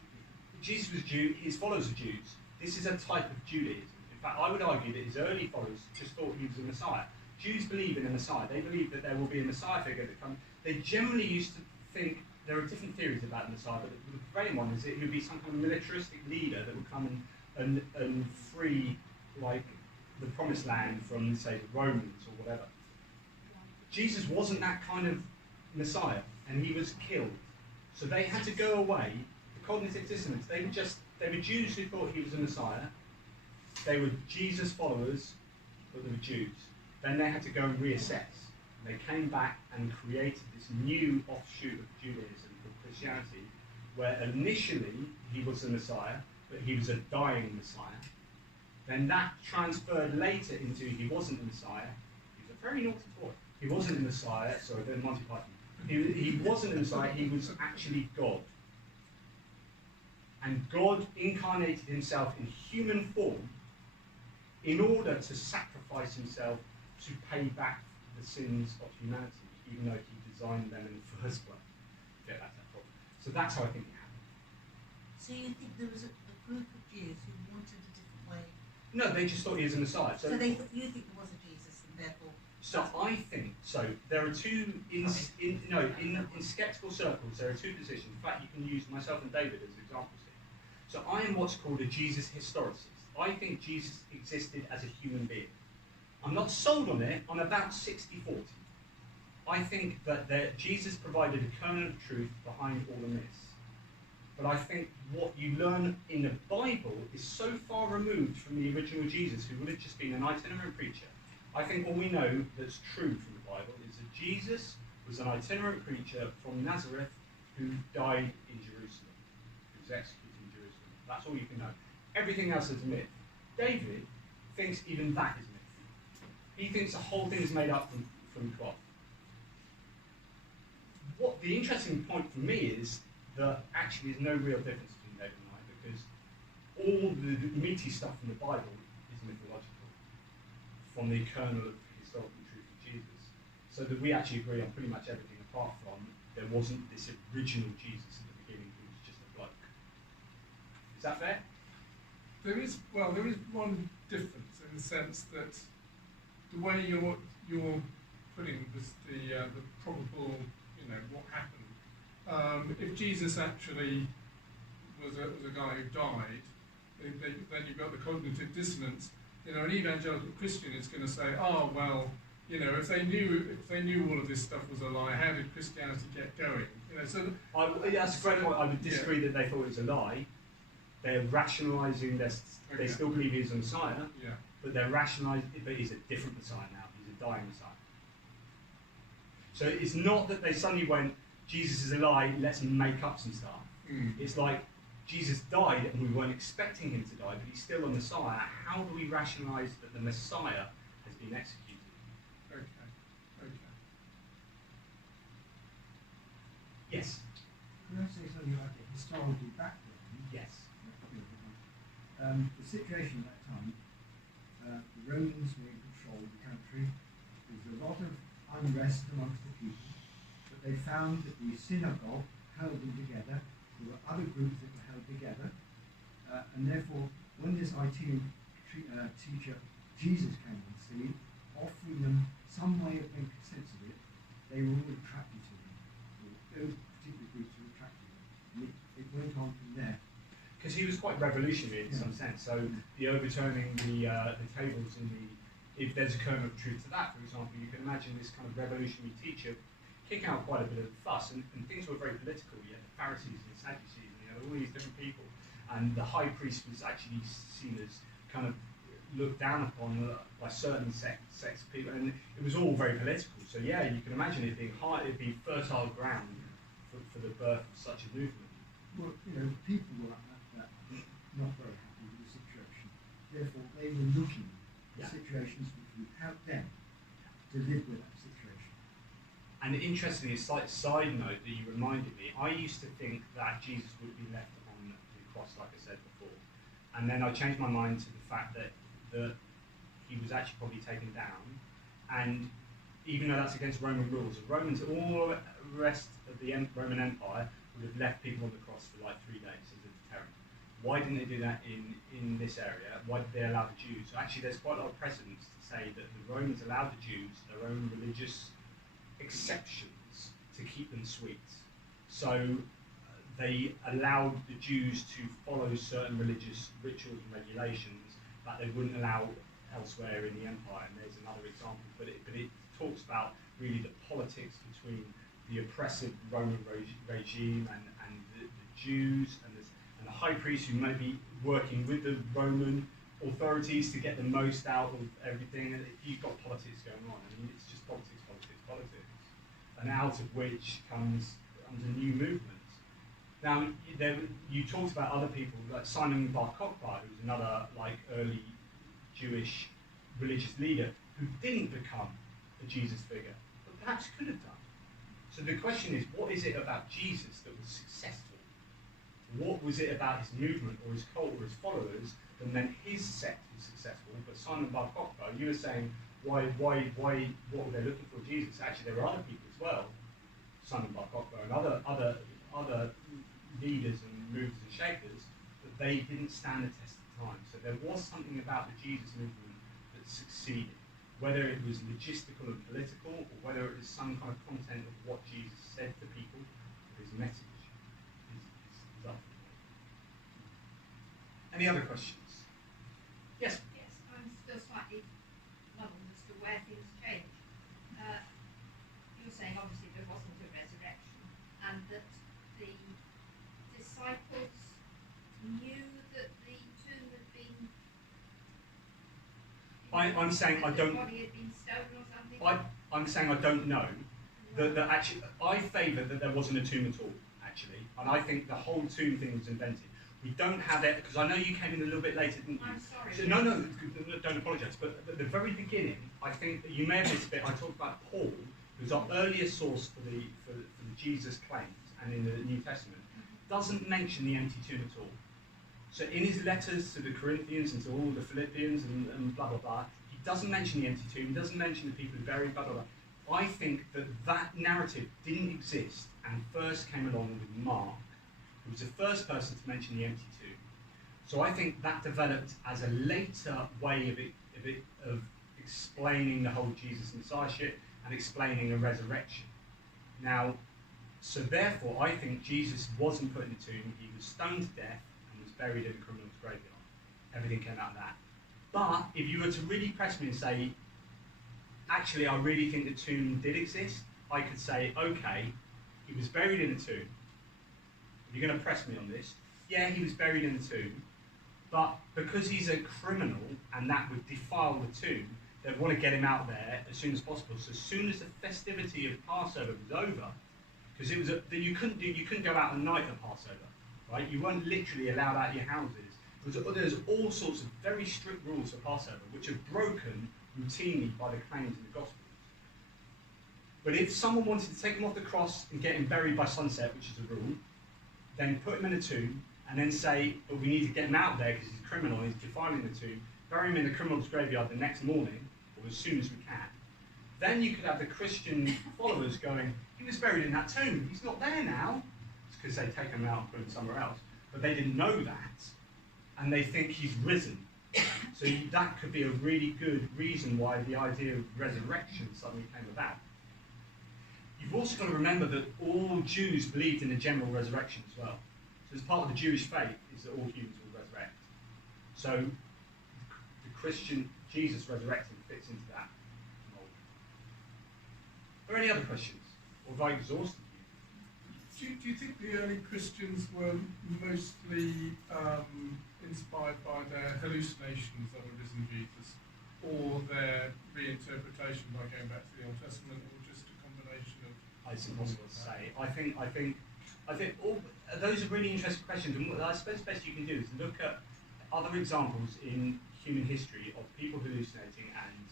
Jesus was a Jew, his followers are Jews. This is a type of Judaism. In fact, I would argue that his early followers just thought he was a Messiah. Jews believe in a Messiah. They believe that there will be a Messiah figure that comes. They generally used to think, there are different theories about the Messiah, but the prevailing one is that he would be some kind of militaristic leader that would come and free, like, the promised land from, say, the Romans or whatever. Jesus wasn't that kind of Messiah, and he was killed. So they had to go away. The cognitive dissonance, they were Jews who thought he was a Messiah. They were Jesus followers, but they were Jews. Then they had to go and reassess. And they came back and created this new offshoot of Judaism called Christianity, where initially he was the Messiah, but he was a dying Messiah. Then that transferred later into he wasn't the Messiah. He was a very naughty boy. He wasn't the Messiah, sorry, the Monty Python. He wasn't the Messiah, he was actually God. And God incarnated himself in human form in order to sacrifice himself to pay back the sins of humanity, even though he designed them in the first place. Get that problem. So that's how I think it happened. So you think there was a group of Jews who wanted a different way? No, they just thought he was a Messiah. So you think there was a Jesus, and therefore. So I think there are two in skeptical circles. There are two positions. In fact, you can use myself and David as examples here. So I am what's called a Jesus historicist. I think Jesus existed as a human being. I'm not sold on it. I'm about 60-40. I think that Jesus provided a kernel of truth behind all the myths. But I think what you learn in the Bible is so far removed from the original Jesus, who would have just been an itinerant preacher. I think all we know that's true from the Bible is that Jesus was an itinerant preacher from Nazareth who died in Jerusalem, who was executed in Jerusalem. That's all you can know. Everything else is a myth. David thinks even that is a myth. He thinks the whole thing is made up from cloth. What the interesting point for me is that actually there's no real difference between David and I, because all the meaty stuff in the Bible is mythological, from the kernel of historical truth of Jesus. So that we actually agree on pretty much everything apart from there wasn't this original Jesus at the beginning who was just a bloke. Is that fair? There is one difference in the sense that the way you're putting this, the probable, what happened. If Jesus actually was a guy who died, then you've got the cognitive dissonance. You know, an evangelical Christian is going to say, oh well, you know, if they knew all of this stuff was a lie, how did Christianity get going? You know, so that's a great point. I would disagree that they thought it was a lie. They're rationalising. They still believe he's a Messiah, but they're rationalising. But he's a different Messiah now. He's a dying Messiah. So it's not that they suddenly went, Jesus is a lie. Let's make up some stuff. It's like Jesus died and we weren't expecting him to die, but he's still a Messiah. How do we rationalise that the Messiah has been executed? Okay. Yes. Can I say something about the historical background? Yes. The situation at that time, the Romans were in control of the country. There was a lot of unrest amongst the people, but they found that the synagogue held them together. There were other groups that were held together, and therefore, when this itinerant teacher Jesus came on scene, offering them some way of making sense of it, they were all attracted to him. Those particular groups were attracted to him. And it went on from there. Because he was quite revolutionary in some sense. So the overturning the tables in the, if there's a kernel of truth to that, for example, you can imagine this kind of revolutionary teacher kicking out quite a bit of fuss, and things were very political. You had the Pharisees and the Sadducees, and you had all these different people, and the high priest was actually seen as kind of looked down upon by certain sects of people, and it was all very political. So yeah, you can imagine it being fertile ground for the birth of such a movement. Well, you know, people were not very happy with the situation. Therefore, they were looking for situations which would help them to live with that situation. And interestingly, a slight side note that you reminded me, I used to think that Jesus would be left on the cross, like I said before. And then I changed my mind to the fact that he was actually probably taken down. And even though that's against Roman rules, the Romans, all the rest of the Roman Empire would have left people on the cross for like 3 days as a deterrent. Why didn't they do that in this area? Why did they allow the Jews? So actually, there's quite a lot of precedents to say that the Romans allowed the Jews their own religious exceptions to keep them sweet. So they allowed the Jews to follow certain religious rituals and regulations that they wouldn't allow elsewhere in the empire. And there's another example, but it talks about really the politics between the oppressive Roman regime and the Jews and the high priest who may be working with the Roman authorities to get the most out of everything. And you've got politics going on. I mean, it's just politics. And out of which comes a new movement. Now, you talked about other people, like Simon Bar Kokhba, who's another like early Jewish religious leader who didn't become a Jesus figure, but perhaps could have done. So the question is, what is it about Jesus that was successful? What was it about his movement or his cult or his followers that meant his sect was successful? But Simon Bar Kokhba, you were saying, what were they looking for Jesus? Actually, there were other people as well, Simon Bar Kokhba and other leaders and movers and shakers, but they didn't stand the test of time. So there was something about the Jesus movement that succeeded, whether it was logistical and political, or whether it was some kind of content of what Jesus said to people, or his message. Is up. Any other questions? Yes. Yes, I'm still slightly puzzled as to where things change. You were saying obviously there wasn't a resurrection, and that the disciples knew that the tomb had been. I'm saying I don't. The body had been stolen or something. I'm saying I don't know. That actually, I favour that there wasn't a tomb at all. Actually, and I think the whole tomb thing was invented. We don't have it because I know you came in a little bit later, didn't you? I'm sorry. So, no, don't apologise. But at the very beginning, I think that you may have missed a bit. I talked about Paul, who's our earliest source for the Jesus claims, and in the New Testament, doesn't mention the empty tomb at all. So in his letters to the Corinthians and to all the Philippians and blah blah blah, he doesn't mention the empty tomb. He doesn't mention the people who buried blah blah blah. I think that narrative didn't exist and first came along with Mark, who was the first person to mention the empty tomb. So I think that developed as a later way of explaining the whole Jesus messiahship and explaining a resurrection. Now, so therefore, I think Jesus wasn't put in the tomb. He was stoned to death and was buried in a criminal's graveyard. everything came out of that. But if you were to really press me and say, actually, I really think the tomb did exist, I could say, okay, he was buried in a tomb. If you're going to press me on this, yeah, he was buried in the tomb, but because he's a criminal and that would defile the tomb, they'd want to get him out there as soon as possible. So as soon as the festivity of Passover was over, because it was you couldn't go out at night at Passover, right? You weren't literally allowed out of your houses. There's all sorts of very strict rules for Passover, which are broken routinely by the claims in the Gospels. But if someone wanted to take him off the cross and get him buried by sunset, which is a rule, then put him in a tomb, and then say, but we need to get him out there because he's a criminal, he's defiling the tomb, bury him in the criminal's graveyard the next morning, or as soon as we can. Then you could have the Christian followers going, he was buried in that tomb, he's not there now. It's because they'd taken him out and put him somewhere else. But they didn't know that, and they think he's risen. So that could be a really good reason why the idea of resurrection suddenly came about. You've also got to remember that all Jews believed in a general resurrection as well. So as part of the Jewish faith is that all humans will resurrect. So the Christian Jesus resurrecting fits into that mold. Are there any other questions? Or have I exhausted you? Do you think the early Christians were mostly inspired by their hallucinations of a risen Jesus, or their reinterpretation by going back to the Old Testament, or just a combination of? It's impossible to say. I think all those are really interesting questions, and what I suppose the best you can do is look at other examples in human history of people hallucinating and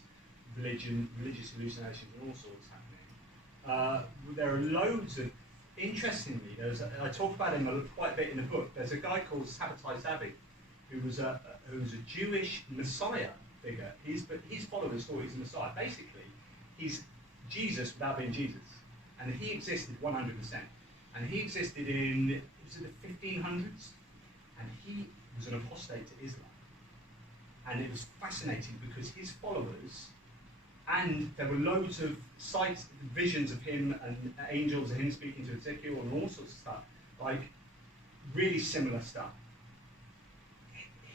religious hallucinations and all sorts happening. There are loads of. Interestingly, I talk about him quite a bit in the book. There's a guy called Sabbatai Zabi, who was a Jewish Messiah figure. His followers thought he's a Messiah. Basically, he's Jesus without being Jesus, and he existed 100%. And he existed in the 1500s, and he was an apostate to Islam. And it was fascinating because his followers. And there were loads of sights, visions of him and angels of him speaking to Ezekiel and all sorts of stuff, like really similar stuff.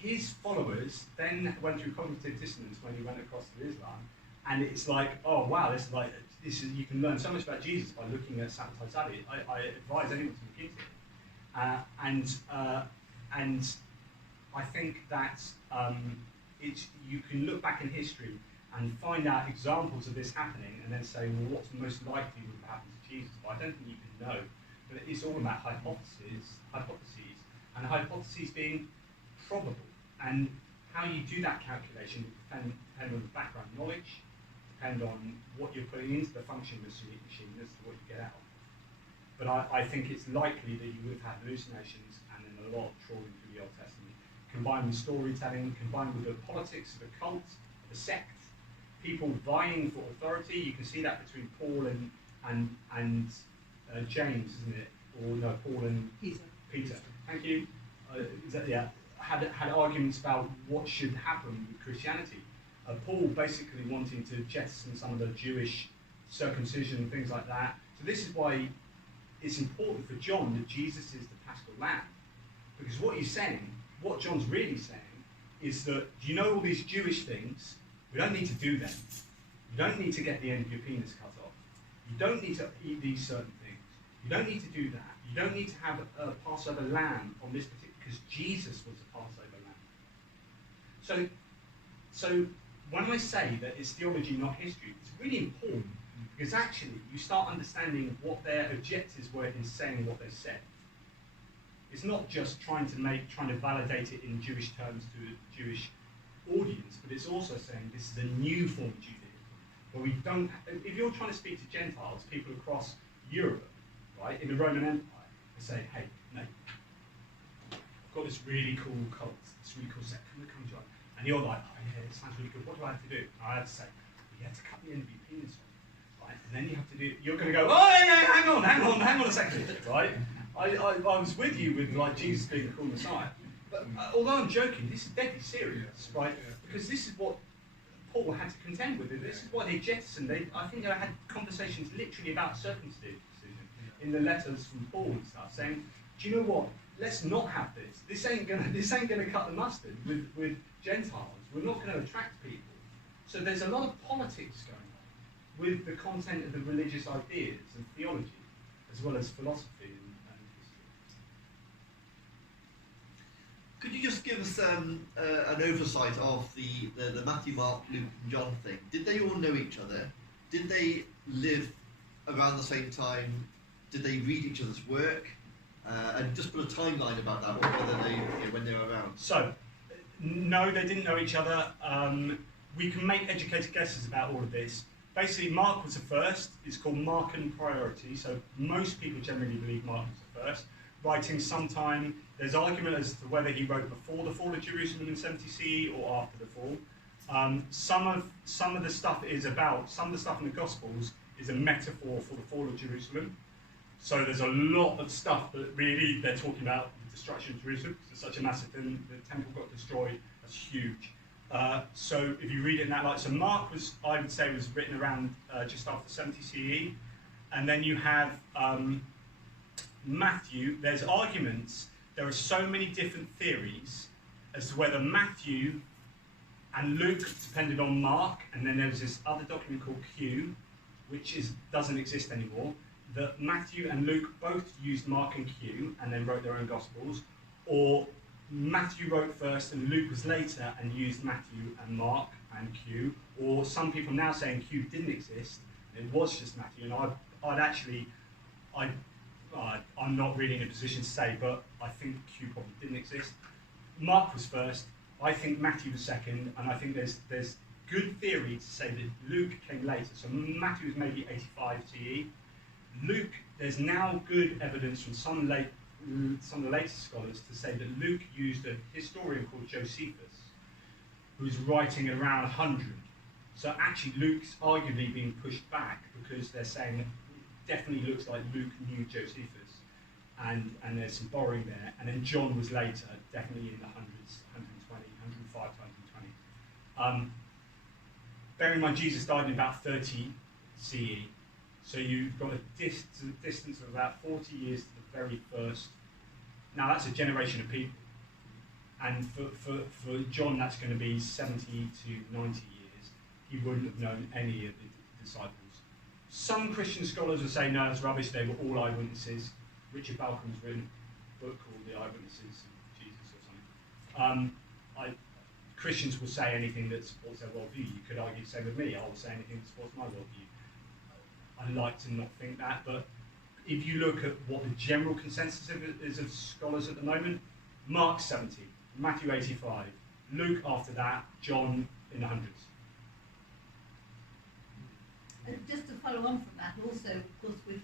His followers then went through cognitive dissonance when he went across to Islam, and it's like, oh wow, you can learn so much about Jesus by looking at Sabbatai Zabi. I advise anyone to look into it, and I think that you can look back in history and find out examples of this happening, and then say, well, what's most likely would have happened to Jesus? But I don't think you can know. But it's all about hypotheses, and hypotheses being probable. And how you do that calculation will depend on the background knowledge, depend on what you're putting into the function of the machine as to what you get out. But I think it's likely that you would have had hallucinations and then a lot of trawling through the Old Testament, combined with storytelling, combined with the politics of a cult, of a sect, people vying for authority. You can see that between Paul and James, isn't it? Or no, Paul and Peter. Thank you. Had arguments about what should happen with Christianity. Paul basically wanting to jettison some of the Jewish circumcision and things like that. So this is why it's important for John that Jesus is the Paschal Lamb, because what John's really saying, is that you know all these Jewish things. We don't need to do them. You don't need to get the end of your penis cut off. You don't need to eat these certain things. You don't need to do that. You don't need to have a Passover lamb on this particular, because Jesus was the Passover lamb. So when I say that it's theology, not history, it's really important, because actually you start understanding what their objectives were in saying what they said. It's not just trying to validate it in Jewish terms to a Jewish audience, but it's also saying this is a new form of Judaism, where we don't. If you're trying to speak to Gentiles, people across Europe, right, in the Roman Empire, they say, hey, no, I've got this really cool cult, this really cool sect, come join. And you're like, oh yeah, it sounds really good. What do I have to do? And I have to say, well, you have to cut the end of your penis off, right? And then you have to do. You're going to go, oh yeah, hang on a second, right? I was with you with like Jesus being the cool Messiah. But although I'm joking, this is deadly serious, right? Because this is what Paul had to contend with. This is why they jettisoned. I think they had conversations literally about circumcision in the letters from Paul and stuff, saying, do you know what? let's not have this. This ain't gonna cut the mustard with Gentiles. We're not going to attract people. So there's a lot of politics going on with the content of the religious ideas and theology, as well as philosophy and history. Could you just give us an oversight of the Matthew, Mark, Luke, and John thing? Did they all know each other? Did they live around the same time? Did they read each other's work? And just put a timeline about that, or whether they, when they were around. So, no, they didn't know each other. We can make educated guesses about all of this. Basically, Mark was the first. It's called Markan priority. So most people generally believe Mark was the first. Writing sometime, there's argument as to whether he wrote before the fall of Jerusalem in 70 CE or after the fall. Some of the stuff in the Gospels is a metaphor for the fall of Jerusalem. So there's a lot of stuff that really they're talking about the destruction of Jerusalem. It's such a massive thing. The temple got destroyed. That's huge. So if you read it in that light, so Mark I would say, was written around just after 70 CE. And then you have Matthew. There's arguments. There are so many different theories as to whether Matthew and Luke depended on Mark. And then there's this other document called Q, which doesn't exist anymore. That Matthew and Luke both used Mark and Q and then wrote their own Gospels, or Matthew wrote first and Luke was later and used Matthew and Mark and Q, or some people now saying Q didn't exist, and it was just Matthew, and I'm not really in a position to say, but I think Q probably didn't exist. Mark was first, I think Matthew was second, and I think there's good theory to say that Luke came later, so Matthew was maybe 85 CE. Luke, there's now good evidence from some of the latest scholars to say that Luke used a historian called Josephus, who's writing around 100. So actually Luke's arguably being pushed back because they're saying it definitely looks like Luke knew Josephus, and there's some borrowing there. And then John was later, definitely in the hundreds, 120, 105 to 120. Bear in mind, Jesus died in about 30 CE. So you've got a distance of about 40 years to the very first. Now that's a generation of people. And for John, that's going to be 70 to 90 years. He wouldn't have known any of the disciples. Some Christian scholars will say, no, it's rubbish, they were all eyewitnesses. Richard Balcomb's written a book called The Eyewitnesses of Jesus or something. Christians will say anything that supports their worldview. You could argue the same with me. I will say anything that supports my worldview. I like to not think that, but if you look at what the general consensus is of scholars at the moment, Mark 70, Matthew 85, Luke after that, John in the hundreds. And just to follow on from that, also, of course, with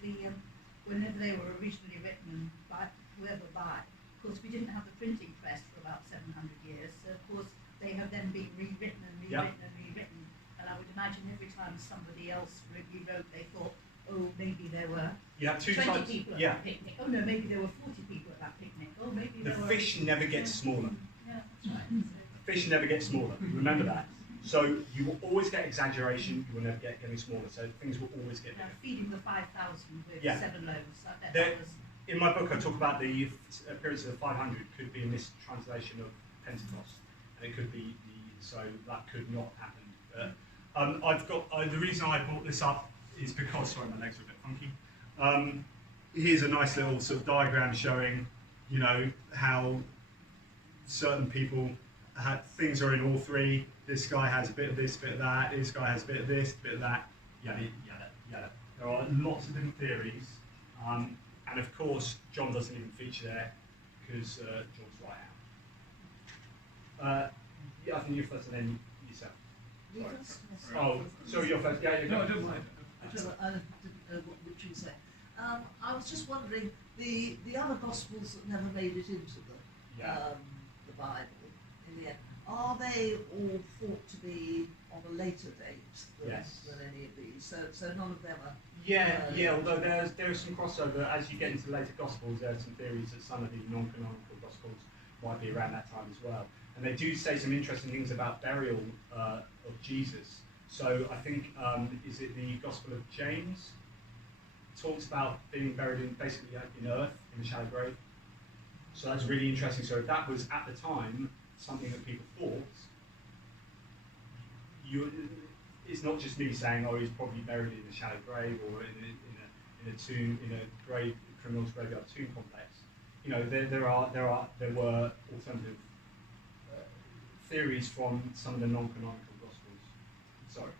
whenever they were originally written by whoever of course, we didn't have the printing press for about 700 years, so of course they have then been rewritten and rewritten and rewritten. And I would imagine every time somebody else rewrote, they thought, oh, maybe there were 20 people at that picnic. Oh no, maybe there were 40 people at that picnic. Oh, maybe the fish never gets smaller. Yeah, that's right. The fish never gets smaller. Remember that. So you will always get exaggeration. You will never get getting smaller. So things will always get bigger. Feeding the 5,000 with 7 loaves. In my book, I talk about the appearance of the 500 could be a mistranslation of Pentecost, and it could be so that could not happen. I've got the reason I brought this up is because, sorry, my legs are a bit funky. Here's a nice little sort of diagram showing, how certain people things are in all three. This guy has a bit of this, bit of that. This guy has a bit of this, bit of that. Yada yada yada. There are lots of different theories, and of course, John doesn't even feature there because John's right out. I think you're first, and then yourself. Oh, sorry, you're first. Yeah, No, I don't mind. I didn't know what Richard said. I was just wondering, the other Gospels that never made it into the Bible, in the end, are they all thought to be on a later date than any of these? So none of them are... Yeah, although there is some crossover. As you get into the later Gospels, there are some theories that some of the non-canonical Gospels might be around that time as well. And they do say some interesting things about burial of Jesus. So I think, is it the Gospel of James? It talks about being buried in basically in earth, in the shallow grave. So that's really interesting. So if that was at the time something that people thought, it's not just me saying, oh, he's probably buried in a shallow grave or in a tomb, in a grave, criminal's graveyard tomb complex. You know, there were alternative theories from some of the non-canonical gospels. Sorry.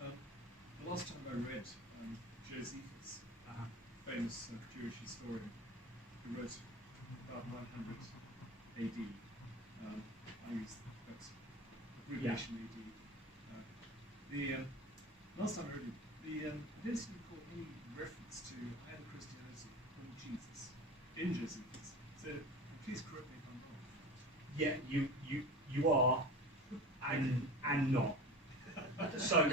The last time I read Josephus, famous Jewish historian, who wrote about 900 AD. I use that's abbreviation AD. The last time I read it, I didn't seem to recall any reference to either Christianity or Jesus in Josephus. So please correct me if I'm wrong. Yeah, you are, and not. So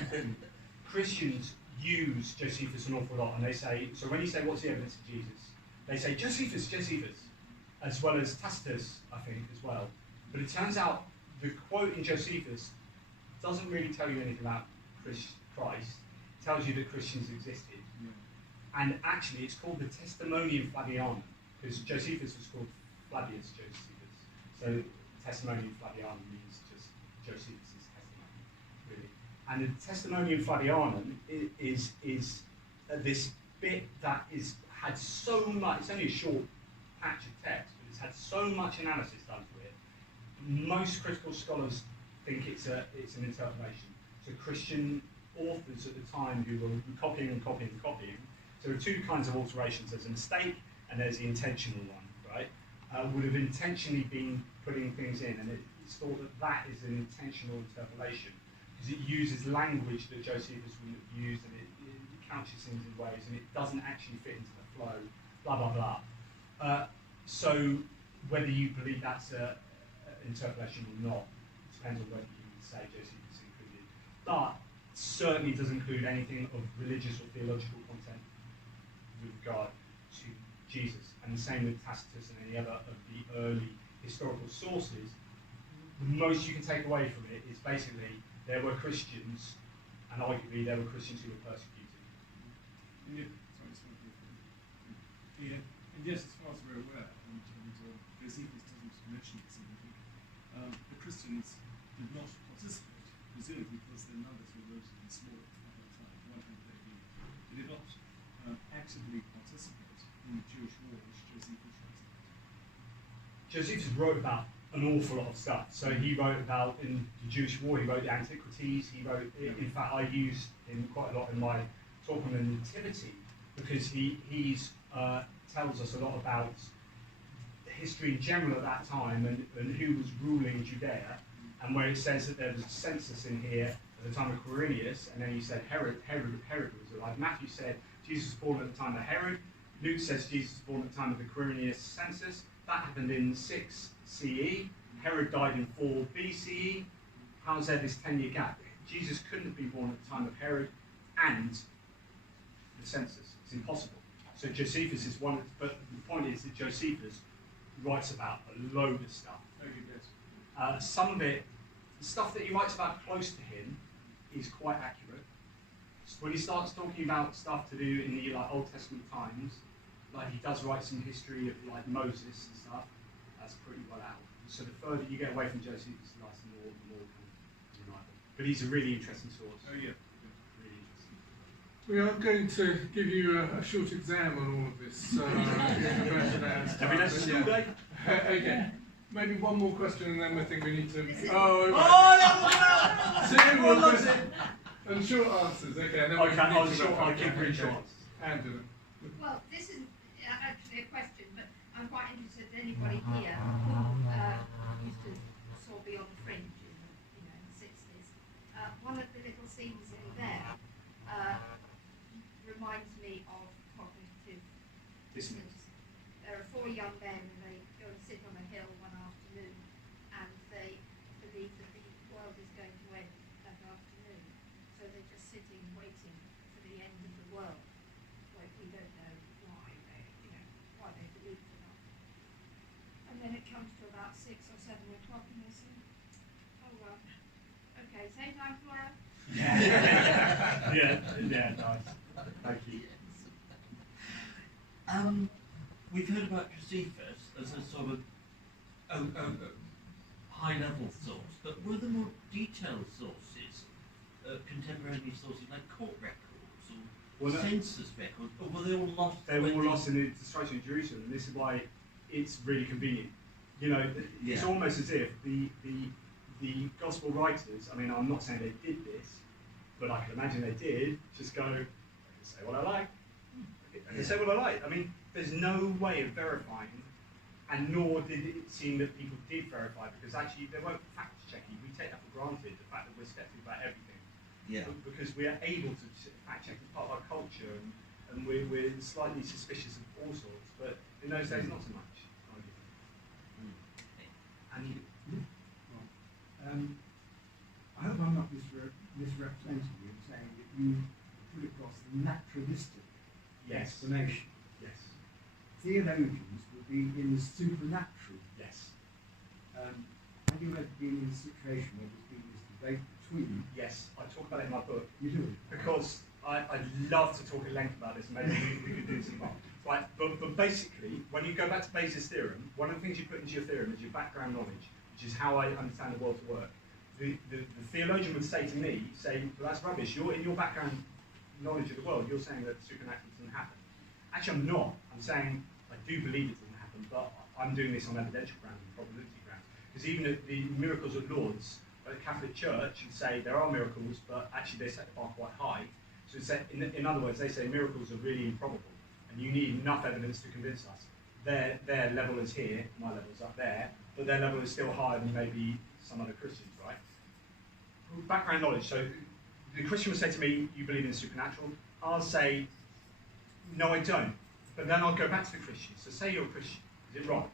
Christians use Josephus an awful lot, and they say, so when you say what's the evidence of Jesus, they say Josephus, as well as Tacitus, I think, as well. But it turns out the quote in Josephus doesn't really tell you anything about Christ. It tells you that Christians existed. Yeah. And actually, it's called the Testimonium Flavianum, because Josephus was called Flavius Josephus. So Testimonium Flavianum means just Josephus' testimony, really. And the Testimonium Flavianum is this bit that had so much, it's only a short patch of text, but it's had so much analysis done to it. Most critical scholars think it's an interpolation. So Christian authors at the time who were copying and copying and copying, so there are two kinds of alterations. There's a mistake and there's the intentional one, right? Would have intentionally been putting things in, and it's thought that is an intentional interpolation because it uses language that Josephus wouldn't have used, and it couches things in ways, and it doesn't actually fit into the flow, blah, blah, blah. So whether you believe that's an interpolation or not, depends on whether you would say Josephus included. But certainly does include anything of religious or theological content with regard to Jesus. And the same with Tacitus and any other of the early historical sources. The most you can take away from it is basically there were Christians, and arguably there were Christians who were persecuted. Yes, as far as we're aware, and Josephus doesn't mention this, the Christians did not participate, presumably because their numbers were relatively small at that time, 100 AD. They did not actively participate in the Jewish war which Josephus writes about. Josephus wrote about an awful lot of stuff. So he wrote about, in the Jewish war, he wrote the Antiquities, he wrote, in fact I used him quite a lot in my talk on the Nativity, because he's tells us a lot about history in general at that time and who was ruling Judea, and where it says that there was a census in here at the time of Quirinius, and then he said Herod was alive. Matthew said Jesus was born at the time of Herod. Luke says Jesus was born at the time of the Quirinius census. That happened in 6 CE. Herod died in 4 BCE. How's there this 10-year gap? Jesus couldn't have been born at the time of Herod and the census. It's impossible. So Josephus is one, but the point is that Josephus writes about a load of stuff. Some of it, the stuff that he writes about close to him, is quite accurate. So when he starts talking about stuff to do in the Old Testament times, like he does write some history of like Moses and stuff, that's pretty well out. So the further you get away from Josephus, the more kind of reliable. But he's a really interesting source. Oh yeah. Really interesting. We are going to give you a short exam on all of this. Every next school day. Okay. Maybe one more question, and then I think we need to. Two more questions. And short answers. Okay. And then I'll keep really short. Angela. Well, this isn't actually a question, but I'm quite interested in anybody here who used to soar beyond the fringe in the 60s. One of the little scenes in there reminds me of cognitive dissonance. There are 4 young men, and they go and sit on a hill one afternoon, and they believe that the world is going to end that afternoon. So they're just sitting, waiting for the end of the world. Well, we don't know why they believe it or not. And then it comes to about 6 or 7 o'clock, and they say, "Oh well, okay, same time tomorrow." Yeah, nice. Thank you. We've heard about Josephus, as a sort of high-level source, but were there more detailed sources, contemporary sources like court records or census records, or were they all lost? They were all lost in the destruction of Jerusalem, and this is why it's really convenient. You know, it's almost as if the gospel writers, I mean, I'm not saying they did this, but I can imagine they did, just go, I can say what I like. I can say what I like. I mean, there's no way of verifying, and nor did it seem that people did verify, because actually they weren't fact-checking. We take that for granted, the fact that we're skeptical about everything. Yeah. Because we are able to fact-check as part of our culture, and we're slightly suspicious of all sorts, but in those days, not so much. And I hope I'm not misrepresenting you in saying that you put across the naturalistic explanation. Yes. Theologians would be in the supernatural. Yes. Have you ever been in a situation where there's been this debate between? Yes, I talk about it in my book. You do? Because I'd love to talk at length about this, maybe we could do some more. Right, but basically, when you go back to Bayes' theorem, one of the things you put into your theorem is your background knowledge, which is how I understand the world to work. The theologian would say to me, well, that's rubbish. You're in your background knowledge of the world, you're saying that supernatural doesn't happen. Actually, I'm not. I'm saying I do believe it doesn't happen, but I'm doing this on evidential grounds and probability grounds. Because even at the miracles of Lourdes, at the Catholic Church, and say there are miracles, but actually they set the bar quite high. So it's in other words, they say miracles are really improbable, and you need enough evidence to convince us. Their level is here, my level is up there, but their level is still higher than maybe some other Christians, right? Background knowledge. So the Christian will say to me, you believe in the supernatural. I'll say, no, I don't. But then I'll go back to the Christian. So say you're a Christian. Is it Rod?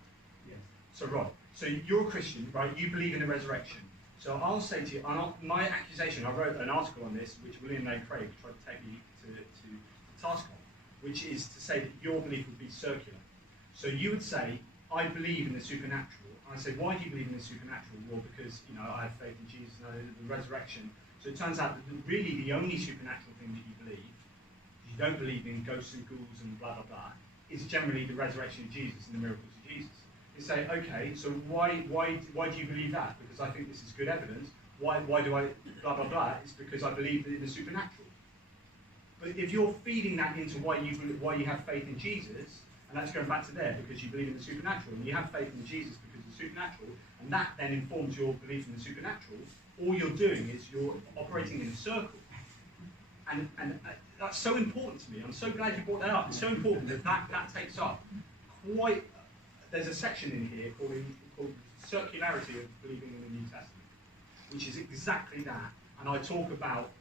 Yes. So Rod, so you're a Christian, right? You believe in the resurrection. So I'll say to you, my accusation, I wrote an article on this, which William Lane Craig tried to take me to task on, which is to say that your belief would be circular. So you would say, I believe in the supernatural. I say, why do you believe in the supernatural? Well, because I have faith in Jesus and the resurrection. So it turns out that really the only supernatural thing that you believe, you don't believe in ghosts and ghouls and blah blah blah, is generally the resurrection of Jesus and the miracles of Jesus. You say, okay, so why do you believe that? Because I think this is good evidence. Why do I blah blah blah? It's because I believe in the supernatural. But if you're feeding that into why you have faith in Jesus, and that's going back to there because you believe in the supernatural, and you have faith in Jesus because of the supernatural, and that then informs your belief in the supernatural, all you're doing is you're operating in a circle. And that's so important to me. I'm so glad you brought that up. It's so important that takes up quite... There's a section in here called Circularity of Believing in the New Testament, which is exactly that. And I talk about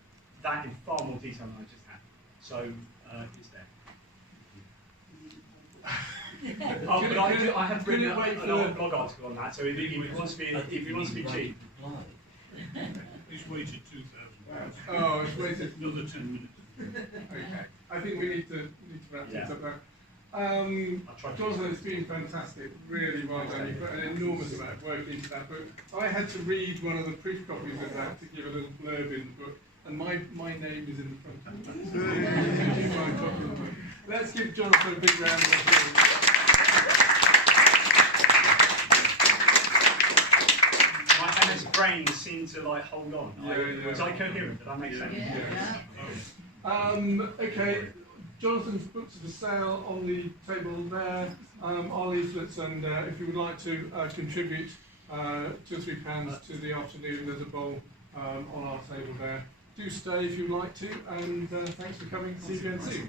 that in far more detail than I just had. So it's there. But I have written an blog article on that, so if you want to be cheap. He's waited 2,000 hours. Oh, it's waited Another 10 minutes. Okay, I think we need to wrap things up now. Jonathan, it's been fantastic, really well done. You put an enormous amount of work into that book. I had to read one of the proof copies of that to give a little blurb in the book, and my name is in the front. Let's give Jonathan a big round of applause. My MS brain seemed to hold on. Was I coherent? Did that make sense? Yeah. Okay. Jonathan's books are for sale on the table there. Our leaflets, and if you would like to contribute £2 or £3 to the afternoon, there's a bowl on our table there. Do stay if you'd like to, and thanks for coming. See you again soon.